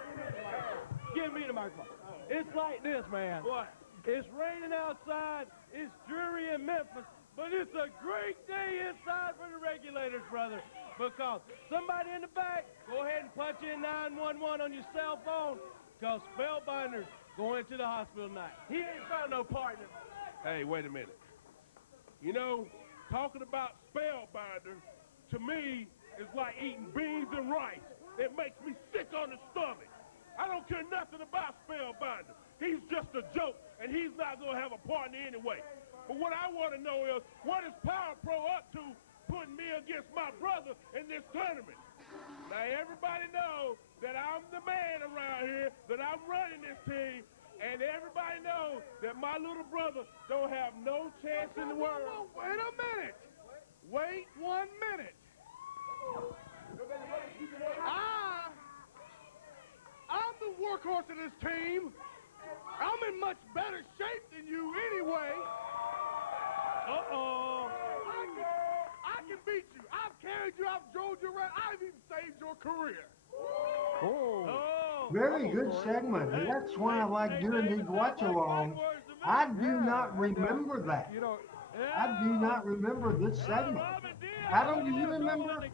give me the microphone. It's like this, man. What? It's raining outside. It's dreary in Memphis, but it's a great day inside for the Regulators, brother. Because somebody in the back, go ahead and punch in 911 on your cell phone, because Spellbinder's going to the hospital tonight. He ain't found no partner. Hey, wait a minute. You know, talking about Spellbinder, to me, is like eating beans and rice. It makes me sick on the stomach. I don't care nothing about Spellbinder. He's just a joke, and he's not going to have a partner anyway. But what I want to know is, what is Power Pro up to putting me against my brother in this tournament? Now, everybody knows that I'm the man around here, that I'm running this team, and everybody knows that my little brother don't have no chance in the world. Whoa, wait a minute. Wait 1 minute. I'm the workhorse of this team. I'm in much better shape than you anyway. Uh-oh. I can beat you. I've carried you. I've drove you around. I've even saved your career. Very good segment. And that's why I like doing these watch-alongs. I do not remember that. I do not remember this segment. Adam, do you remember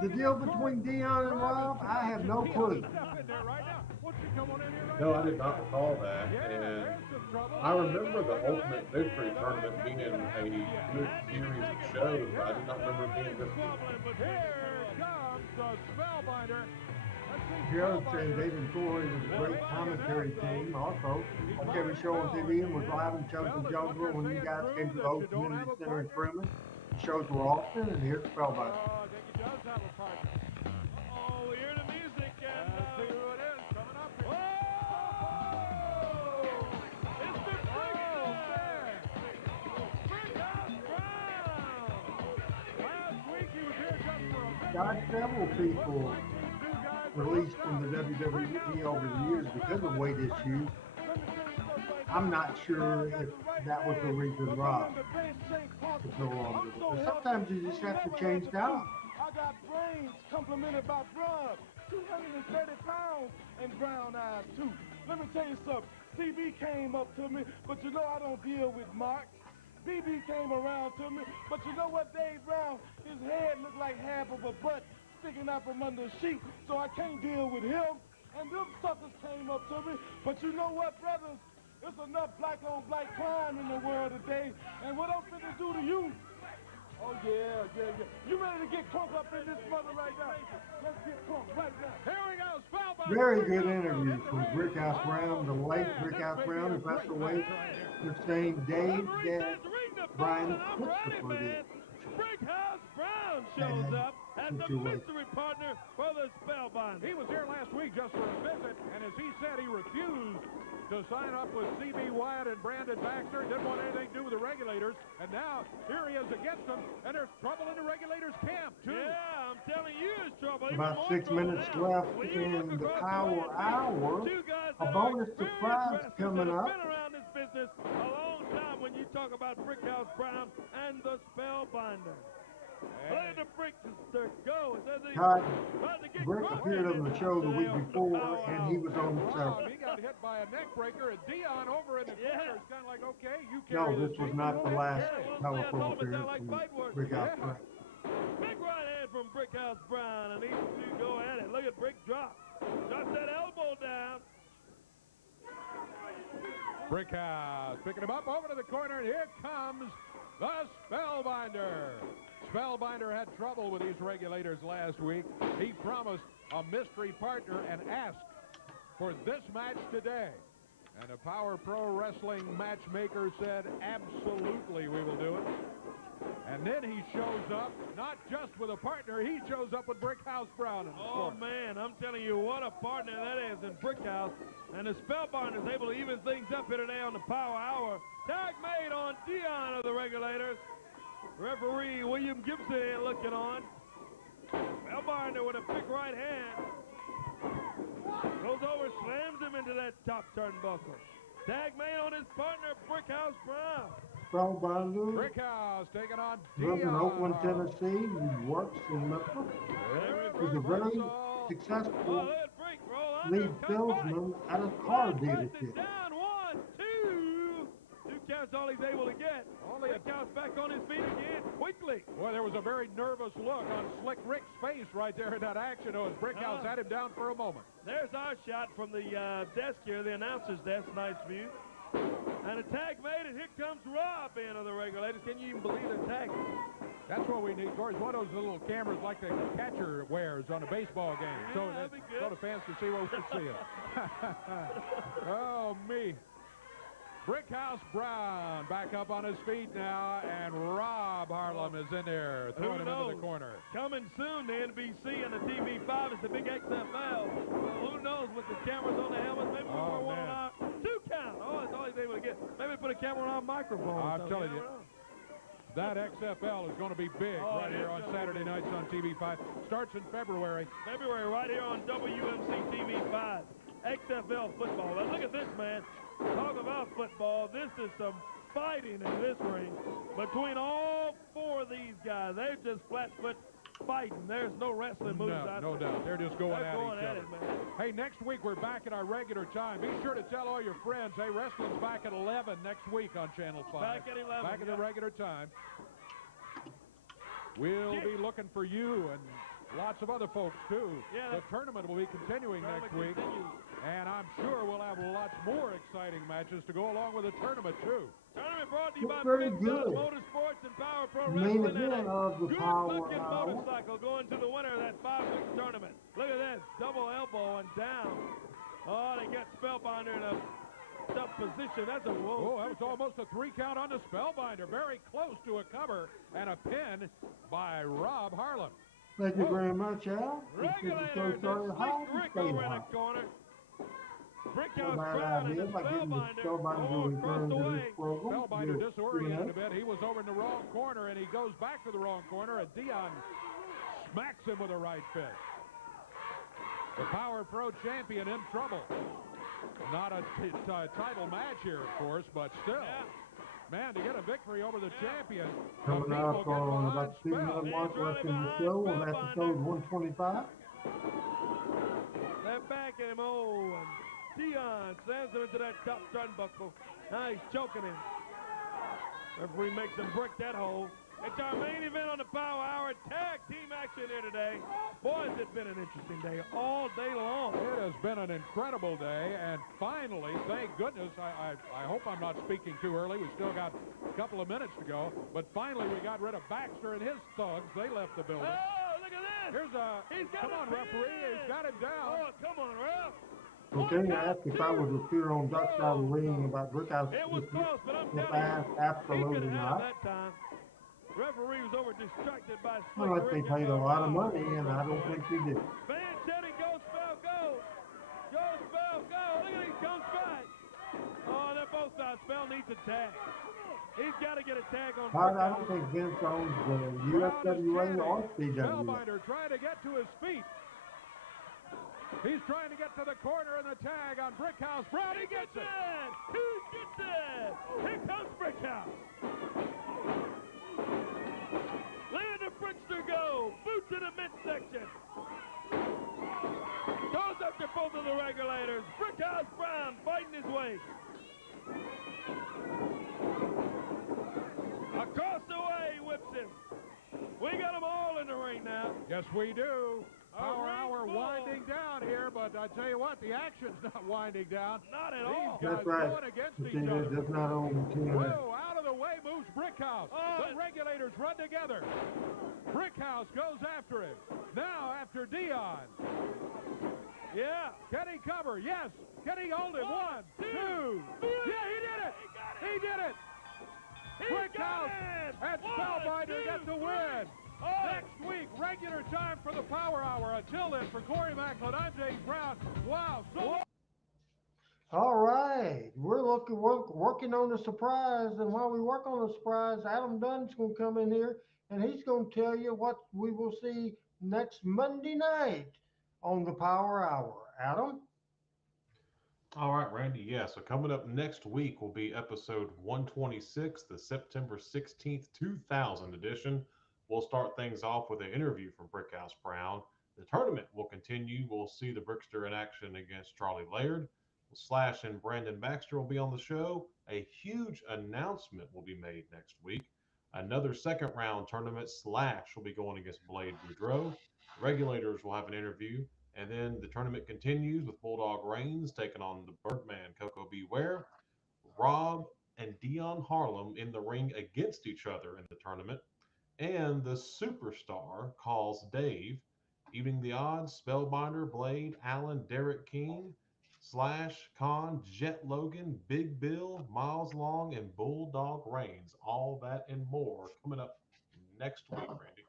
the deal between Dion and Rob? I have no clue. No, I did not recall that. And I remember the Ultimate Victory Tournament being a good series of shows, but I did not remember it being this good. Here comes the Spellbinder. Gerald says David Corey is a great commentary team. Also, on every show on TV and was live in Chosen Jungle when you guys came to the Old Community Center in Freeman. The shows were often, and here's Spellbinder. I think he does have a partner. Oh, we hear the music. And see who it is coming up here. It's the Brickhouse Brown. Last week he was here just for a minute. Got several people released from the WWE over the years because of weight issues. I'm not sure if that was the reason Rob is no longer there. But sometimes you just have to change down. I got brains complimented by Brown, 230 pounds and brown eyes too. Let me tell you something. CB came up to me, but you know I don't deal with marks. BB came around to me, but you know what, Dave Brown? His head looked like half of a butt sticking out from under a sheet, so I can't deal with him. And them suckers came up to me, but you know what, brothers? There's enough black-on-black crime in the world today, and what I'm finna do to you? Oh, yeah. You ready to get crunk up in this mother right now? Let's get crunk right now. Here we go, Spellbinder. Very good interview from Brickhouse Brown, the late Brickhouse Brown, who passed away the same day that Brian Christopher did. Brickhouse Brown shows up as the mystery partner for the Spellbinder. He was here last week just for a visit, and as he said, he refused to sign up with C.B. Wyatt and Brandon Baxter. Didn't want anything to do with the Regulators, and now here he is against them, and there's trouble in the Regulators camp, too. Yeah, I'm telling you, it's trouble. About 6 minutes left in the Power Hour. A bonus surprise coming up. Been around this business a long time when you talk about Brickhouse Brown and the Spellbinder. Look at the bricks go. Todd Brick appeared on the show the week before, and he was on the show. He got hit by a neck breaker, and Dion over in the corner is kind of like, okay, you No, carry this was not the last Power Pro appearance like from fight work. Brickhouse Brown. Big right hand from Brickhouse Brown, and these two go at it. Look at Brick drop. Drops that elbow down. Brickhouse picking him up over to the corner, and here comes the Spellbinder. Spellbinder had trouble with these Regulators last week. He promised a mystery partner and asked for this match today. And a Power Pro Wrestling matchmaker said, absolutely, we will do it. And then he shows up, not just with a partner, he shows up with Brickhouse Brown in the corner. Man, I'm telling you, what a partner that is in Brickhouse. And the Spellbinder is able to even things up here today on the Power Hour. Tag made on Dion of the Regulators. Referee William Gibson looking on. Spellbinder with a big right hand. Goes over, slams him into that top turnbuckle. Tag made on his partner, Brickhouse Brown. Spellbinder Brickhouse taking on lives in Dion. Oakland, Tennessee. He works in Memphis. He's a very successful Brick roll lead salesman at a car dealership. Down, 1, 2. 2 counts all he's able to get. Only a Brickhouse back on his feet again, quickly. Boy, there was a very nervous look on Slick Rick's face right there in that action. As Brickhouse had him down for a moment. There's our shot from the desk here, the announcer's desk. Nice view. And a tag made, and here comes Rob in of the Regulators. Can you even believe the tag? That's what we need, Corey. It's one of those little cameras like the catcher wears on a baseball game. Yeah, So that'd be good. the fans can see what we're seeing. Oh, me. Brickhouse Brown back up on his feet now, and Rob Harlem is in there, throwing him into the corner. Coming soon to NBC on the TV5 is the big XFL. Well, who knows with the cameras on the helmets? Maybe we'll one on our 2 count. Oh, that's all he's able to get. Maybe put a camera on our microphone. I'm telling you. That XFL is going to be big right here on Saturday nights on TV5. Starts in February. February, right here on WMC TV5. XFL football. Now look at this, man. Talk about football. This is some fighting in this ring between all 4 of these guys. They're just flat foot fighting. There's no wrestling moves out No there. doubt. They're just going at going each at other. it, man. Hey, next week we're back at our regular time. Be sure to tell all your friends, hey, wrestling's back at 11 next week on Channel 5. Back at 11. Back at the regular time. We'll be looking for you and lots of other folks, too. Yeah, the tournament will be continuing next week. And I'm sure we'll have lots more exciting matches to go along with the tournament, too. Tournament brought to you by Very Big good. Motorsports and Power Pro Main Wrestling. event of the Power Good-looking Hour. motorcycle going to the winner of that 5-week tournament. Look at this. Double elbow and down. Oh, they get Spellbinder in a tough position. That's a whoa. Oh, that was almost a 3 count on the Spellbinder. Very close to a cover and a pin by Rob Harlem. Thank you very much, Al. Regulators and Slick Rick over in the corner. Brickhouse Brown and the Spellbinder over across the way. Spellbinder disoriented a bit. He was over in the wrong corner, and he goes back to the wrong corner, and Dion smacks him with a right fist. The Power Pro champion in trouble. Not a title match here, of course, but still. Yeah. Man, to get a victory over the champion. Coming up on about 2 minute mark left in the show on episode 125. They're back at him. Oh, and Dion slams him into that top turnbuckle. Now he's choking him. Referee makes him brick that hole. It's our main event on the Power Hour. Tag team action here today. Boy, has it been an interesting day all day long. It has been an incredible day, and finally, thank goodness, I hope I'm not speaking too early. We still got a couple of minutes to go, but finally we got rid of Baxter and his thugs. They left the building. Oh, look at this. Here's come on, referee. He's got him down. Oh, come on, ref. Okay, I asked if I would appear on Duck Side of the Ring about Brickhouse. It was close, but I'm If telling I you, asked, he absolutely could have not. that time. Referee was over distracted by Well, like they paid a lot of money, and I don't think he did. Van Chetty, go Spell, go! Go Spell, go! Look at he comes back. Oh, they're both out. Spell needs a tag. He's got to get a tag on. I don't think Vince owns the USWA or CWA. Spellbinder trying to get to his feet. He's trying to get to the corner and the tag on Brickhouse Brown. He gets it. Who gets it? Here comes Brickhouse. Land of Brickster go. Boot to the midsection. Goes up to both of the Regulators. Brickhouse Brown fighting his way. Across the way, whips him. We got them all in the ring now. Yes, we do. Power Hour ring winding down here, but I tell you what, the action's not winding down. Not at These all. guys That's right. going against You each see, other. that's not on TNA. Whoa, out of the way moves Brickhouse. Oh, The Regulators run together. Brickhouse goes after him. Now after Dion. Yeah. Can he cover? Yes. Can he hold him? One, two. Yeah, he did it. He did it. Brickhouse and Spellbinder get the win. Next week, regular time for the Power Hour. Until then, for Corey Macklin, I'm James Brown. Wow, so All right, we're working on the surprise, and while we work on the surprise, Adam Dunn's going to come in here, and he's going to tell you what we will see next Monday night on the Power Hour. Adam? All right, Randy. Yeah, so coming up next week will be episode 126, the September 16th, 2000 edition. We'll start things off with an interview from Brickhouse Brown. The tournament will continue. We'll see the Brickster in action against Charlie Laird. Slash and Brandon Baxter will be on the show. A huge announcement will be made next week. Another second round tournament. Slash will be going against Blade Boudreaux. Regulators will have an interview. And then the tournament continues with Bulldog Reigns taking on the Birdman Coco Beware. Rob and Dion Harlem in the ring against each other in the tournament. And the Superstar calls Dave. Evening the odds, Spellbinder, Blade, Allen, Derek King, Slash, Khan, Jet Logan, Big Bill, Miles Long, and Bulldog Reigns. All that and more coming up next week, Randy.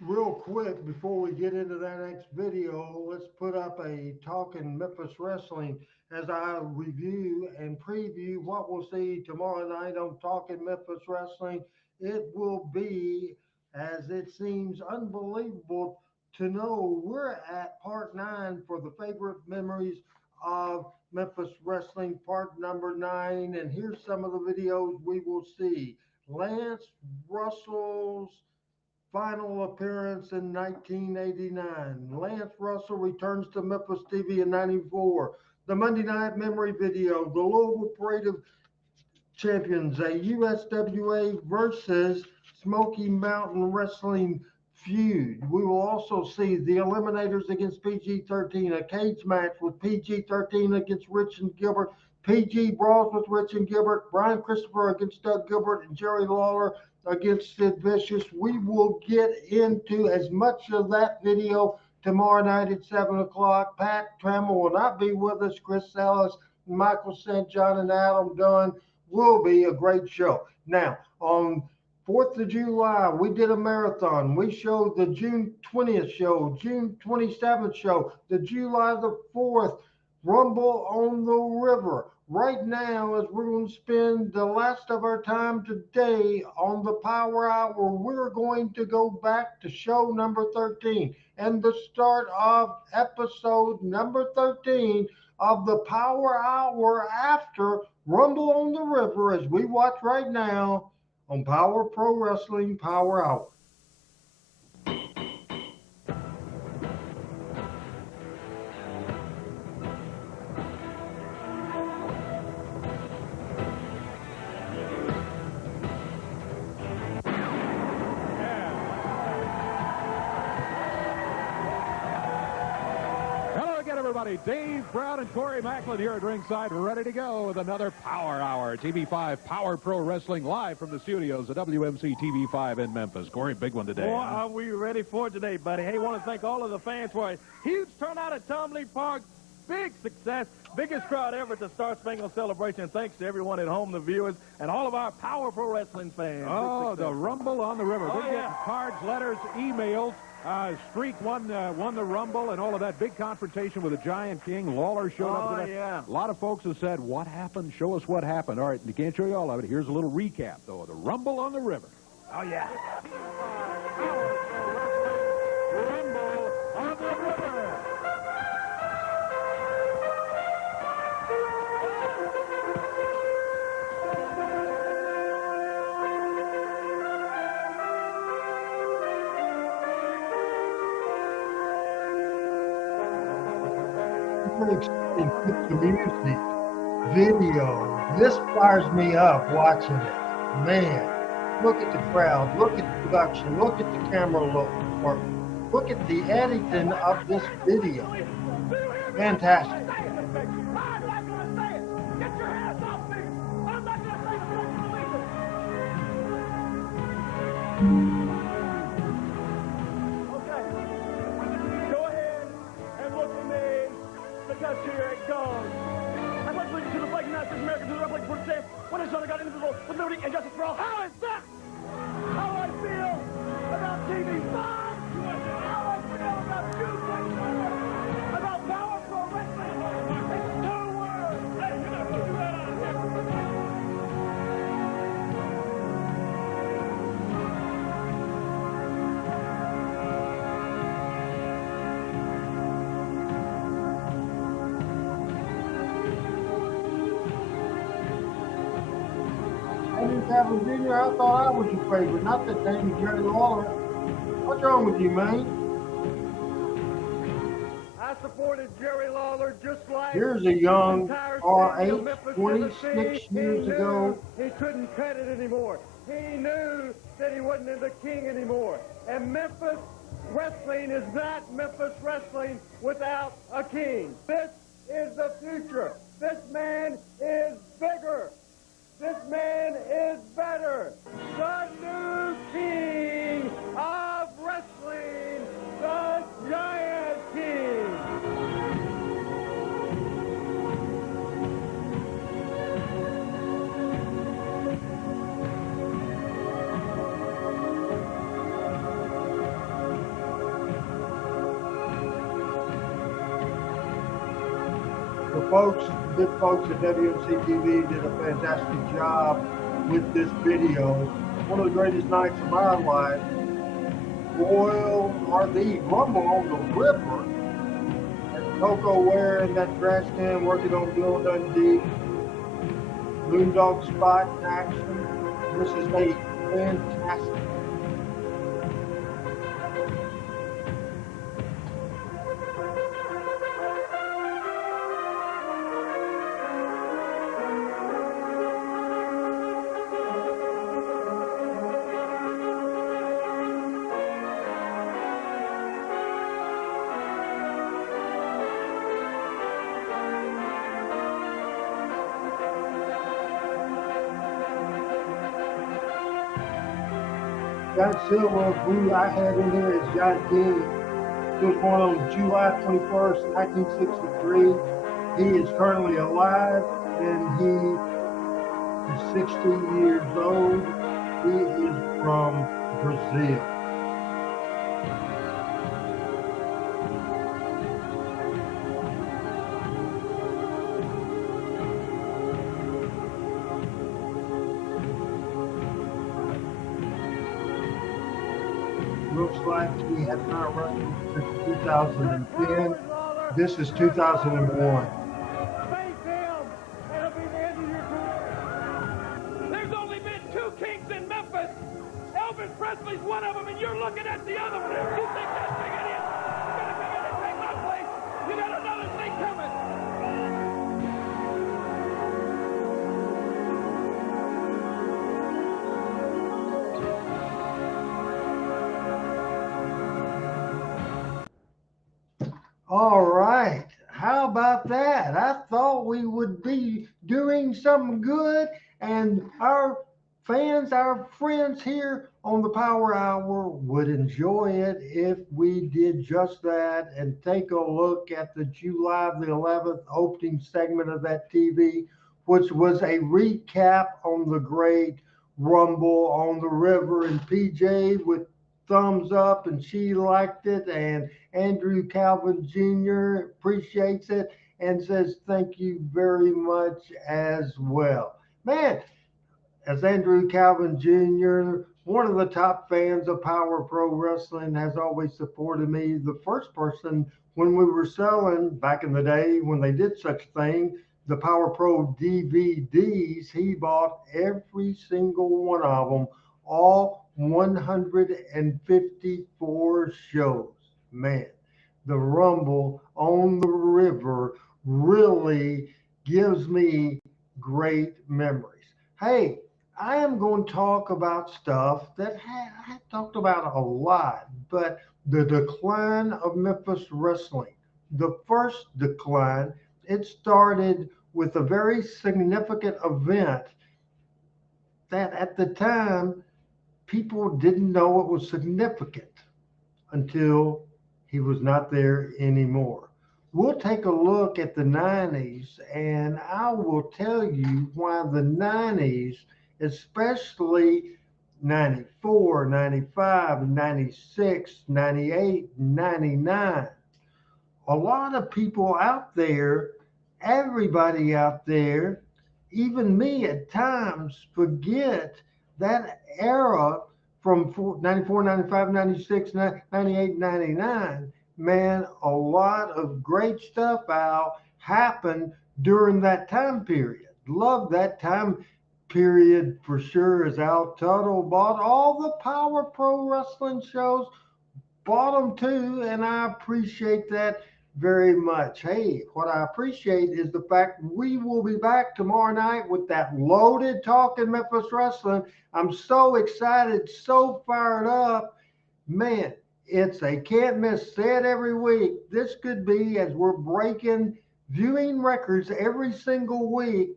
Real quick, before we get into that next video, let's put up a Talking Memphis Wrestling as I review and preview what we'll see tomorrow night on Talking Memphis Wrestling. It will be, as it seems unbelievable to know, we're at part 9 for the favorite memories of Memphis Wrestling, part number 9. And here's some of the videos we will see. Lance Russell's final appearance in 1989. Lance Russell returns to Memphis TV in 94. The Monday Night Memory video, the Louisville Parade of Champions, a USWA versus Smoky Mountain Wrestling feud. We will also see the Eliminators against PG-13, a cage match with PG-13 against Rich and Gilbert, PG brawls with Rich and Gilbert, Brian Christopher against Doug Gilbert, and Jerry Lawler against Sid Vicious. We will get into as much of that video tomorrow night at 7 o'clock. Pat Trammell will not be with us. Chris Ellis, Michael St. John, and Adam Dunn will be a great show. Now, on 4th of July, we did a marathon. We showed the June 20th show, June 27th show, the July the 4th, Rumble on the River. Right now, as we're going to spend the last of our time today on the Power Hour, we're going to go back to show number 13 and the start of episode number 13 of the Power Hour after Rumble on the River, as we watch right now on Power Pro Wrestling Power Hour. Everybody, Dave Brown and Corey Macklin here at ringside, ready to go with another Power Hour. TV5 Power Pro Wrestling live from the studios of WMC TV5 in Memphis. Corey, big one today. Boy, are we ready for it today, buddy. Hey, want to thank all of the fans for a huge turnout at Tom Lee Park. Big success. Biggest crowd ever at the Star Spangled Celebration. Thanks to everyone at home, the viewers, and all of our Power Pro Wrestling fans. Oh, the Rumble on the River. We're getting cards, letters, emails. Streak won the Rumble and all of that. Big confrontation with the Giant King. Lawler showed up today. Yeah. A lot of folks have said, what happened? Show us what happened. All right, you can't show you all of it. Here's a little recap, though, of the Rumble on the River. Oh, yeah. Rumble on the River. Exciting with the music video. This fires me up watching it. Man, look at the crowd, look at the production, look at the camera work, look at the editing of this video. Fantastic. Because here it goes. I'd like to lead you to the flag United States of America, to the Republic for the when it's on the God indivisible, with liberty and justice for all. How is that? How I feel about TV5? How I feel about you, about Power Pro Wrestling? It's 2 words. Hey, you're not going to do that on Jr., I thought I was your favorite, not that dang Jerry Lawler. What's wrong with you, man? supported Jerry Lawler just like Here's a young entire city of RH, Memphis, 26 Tennessee. years He ago. knew he couldn't cut it anymore. He knew that he wasn't the king anymore. And Memphis wrestling is not Memphis wrestling without a king. This is the future. This man is bigger. This man is better. The new king of wrestling, the Giant King. The good folks at WMC TV did a fantastic job with this video. One of the greatest nights of my life. Royal or the Rumble on the River. And Coco wearing that trash can, working on Bill Dundee. Moondog spot in action. This is a fantastic. John Silver, who I had in here as John King, he was born on July 21st, 1963. He is currently alive and he is 60 years old. He is from Brazil. Looks like he has not run since 2010. This is 2001. There's only been two kings in Memphis. Elvis Presley's one of them, and you're looking at the other one. You think that's big idiot? You're gonna come in and take my place? You got another thing coming. All right. How about that? I thought we would be doing something good, and our fans, our friends here on the Power Hour would enjoy it if we did just that and take a look at the July the 11th opening segment of that TV, which was a recap on the great Rumble on the River, and PJ with thumbs up, and she liked it, and Andrew Calvin Jr. appreciates it and says thank you very much as well. Man, as Andrew Calvin Jr., one of the top fans of Power Pro Wrestling, has always supported me. The first person when we were selling back in the day when they did such a thing, the Power Pro DVDs, he bought every single one of them, all 154 shows. Man, the Rumble on the River really gives me great memories. Hey, I am going to talk about stuff that I talked about a lot, but the decline of Memphis wrestling. The first decline, it started with a very significant event that at the time people didn't know it was significant until he was not there anymore. We'll take a look at the 90s, and I will tell you why the 90s, especially 94, 95, 96, 98, 99, a lot of people out there, everybody out there, even me at times, forget that era from 94, 95, 96, 98, 99. Man, a lot of great stuff, Al, happened during that time period. Love that time period for sure, as Al Tuttle bought all the Power Pro Wrestling shows, bought them too, and I appreciate that very much. Hey, what I appreciate is the fact we will be back tomorrow night with that loaded talk in Memphis Wrestling. I'm so excited, so fired up. Man, it's a can't miss. Say it every week. This could be, as we're breaking viewing records every single week,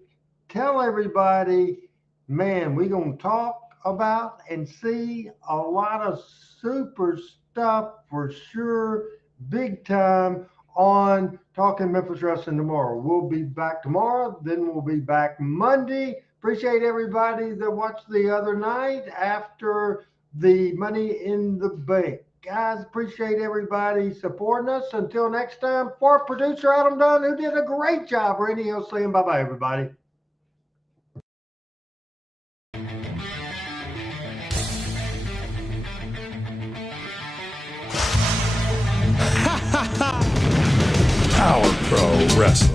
tell everybody, man, we're going to talk about and see a lot of super stuff for sure, big time on Talking Memphis Wrestling tomorrow. We'll be back tomorrow, then we'll be back Monday. Appreciate everybody that watched the other night after the Money in the Bank. Guys, appreciate everybody supporting us. Until next time, for producer Adam Dunn, who did a great job, Randy Hill saying bye-bye, everybody. Power Pro Wrestling.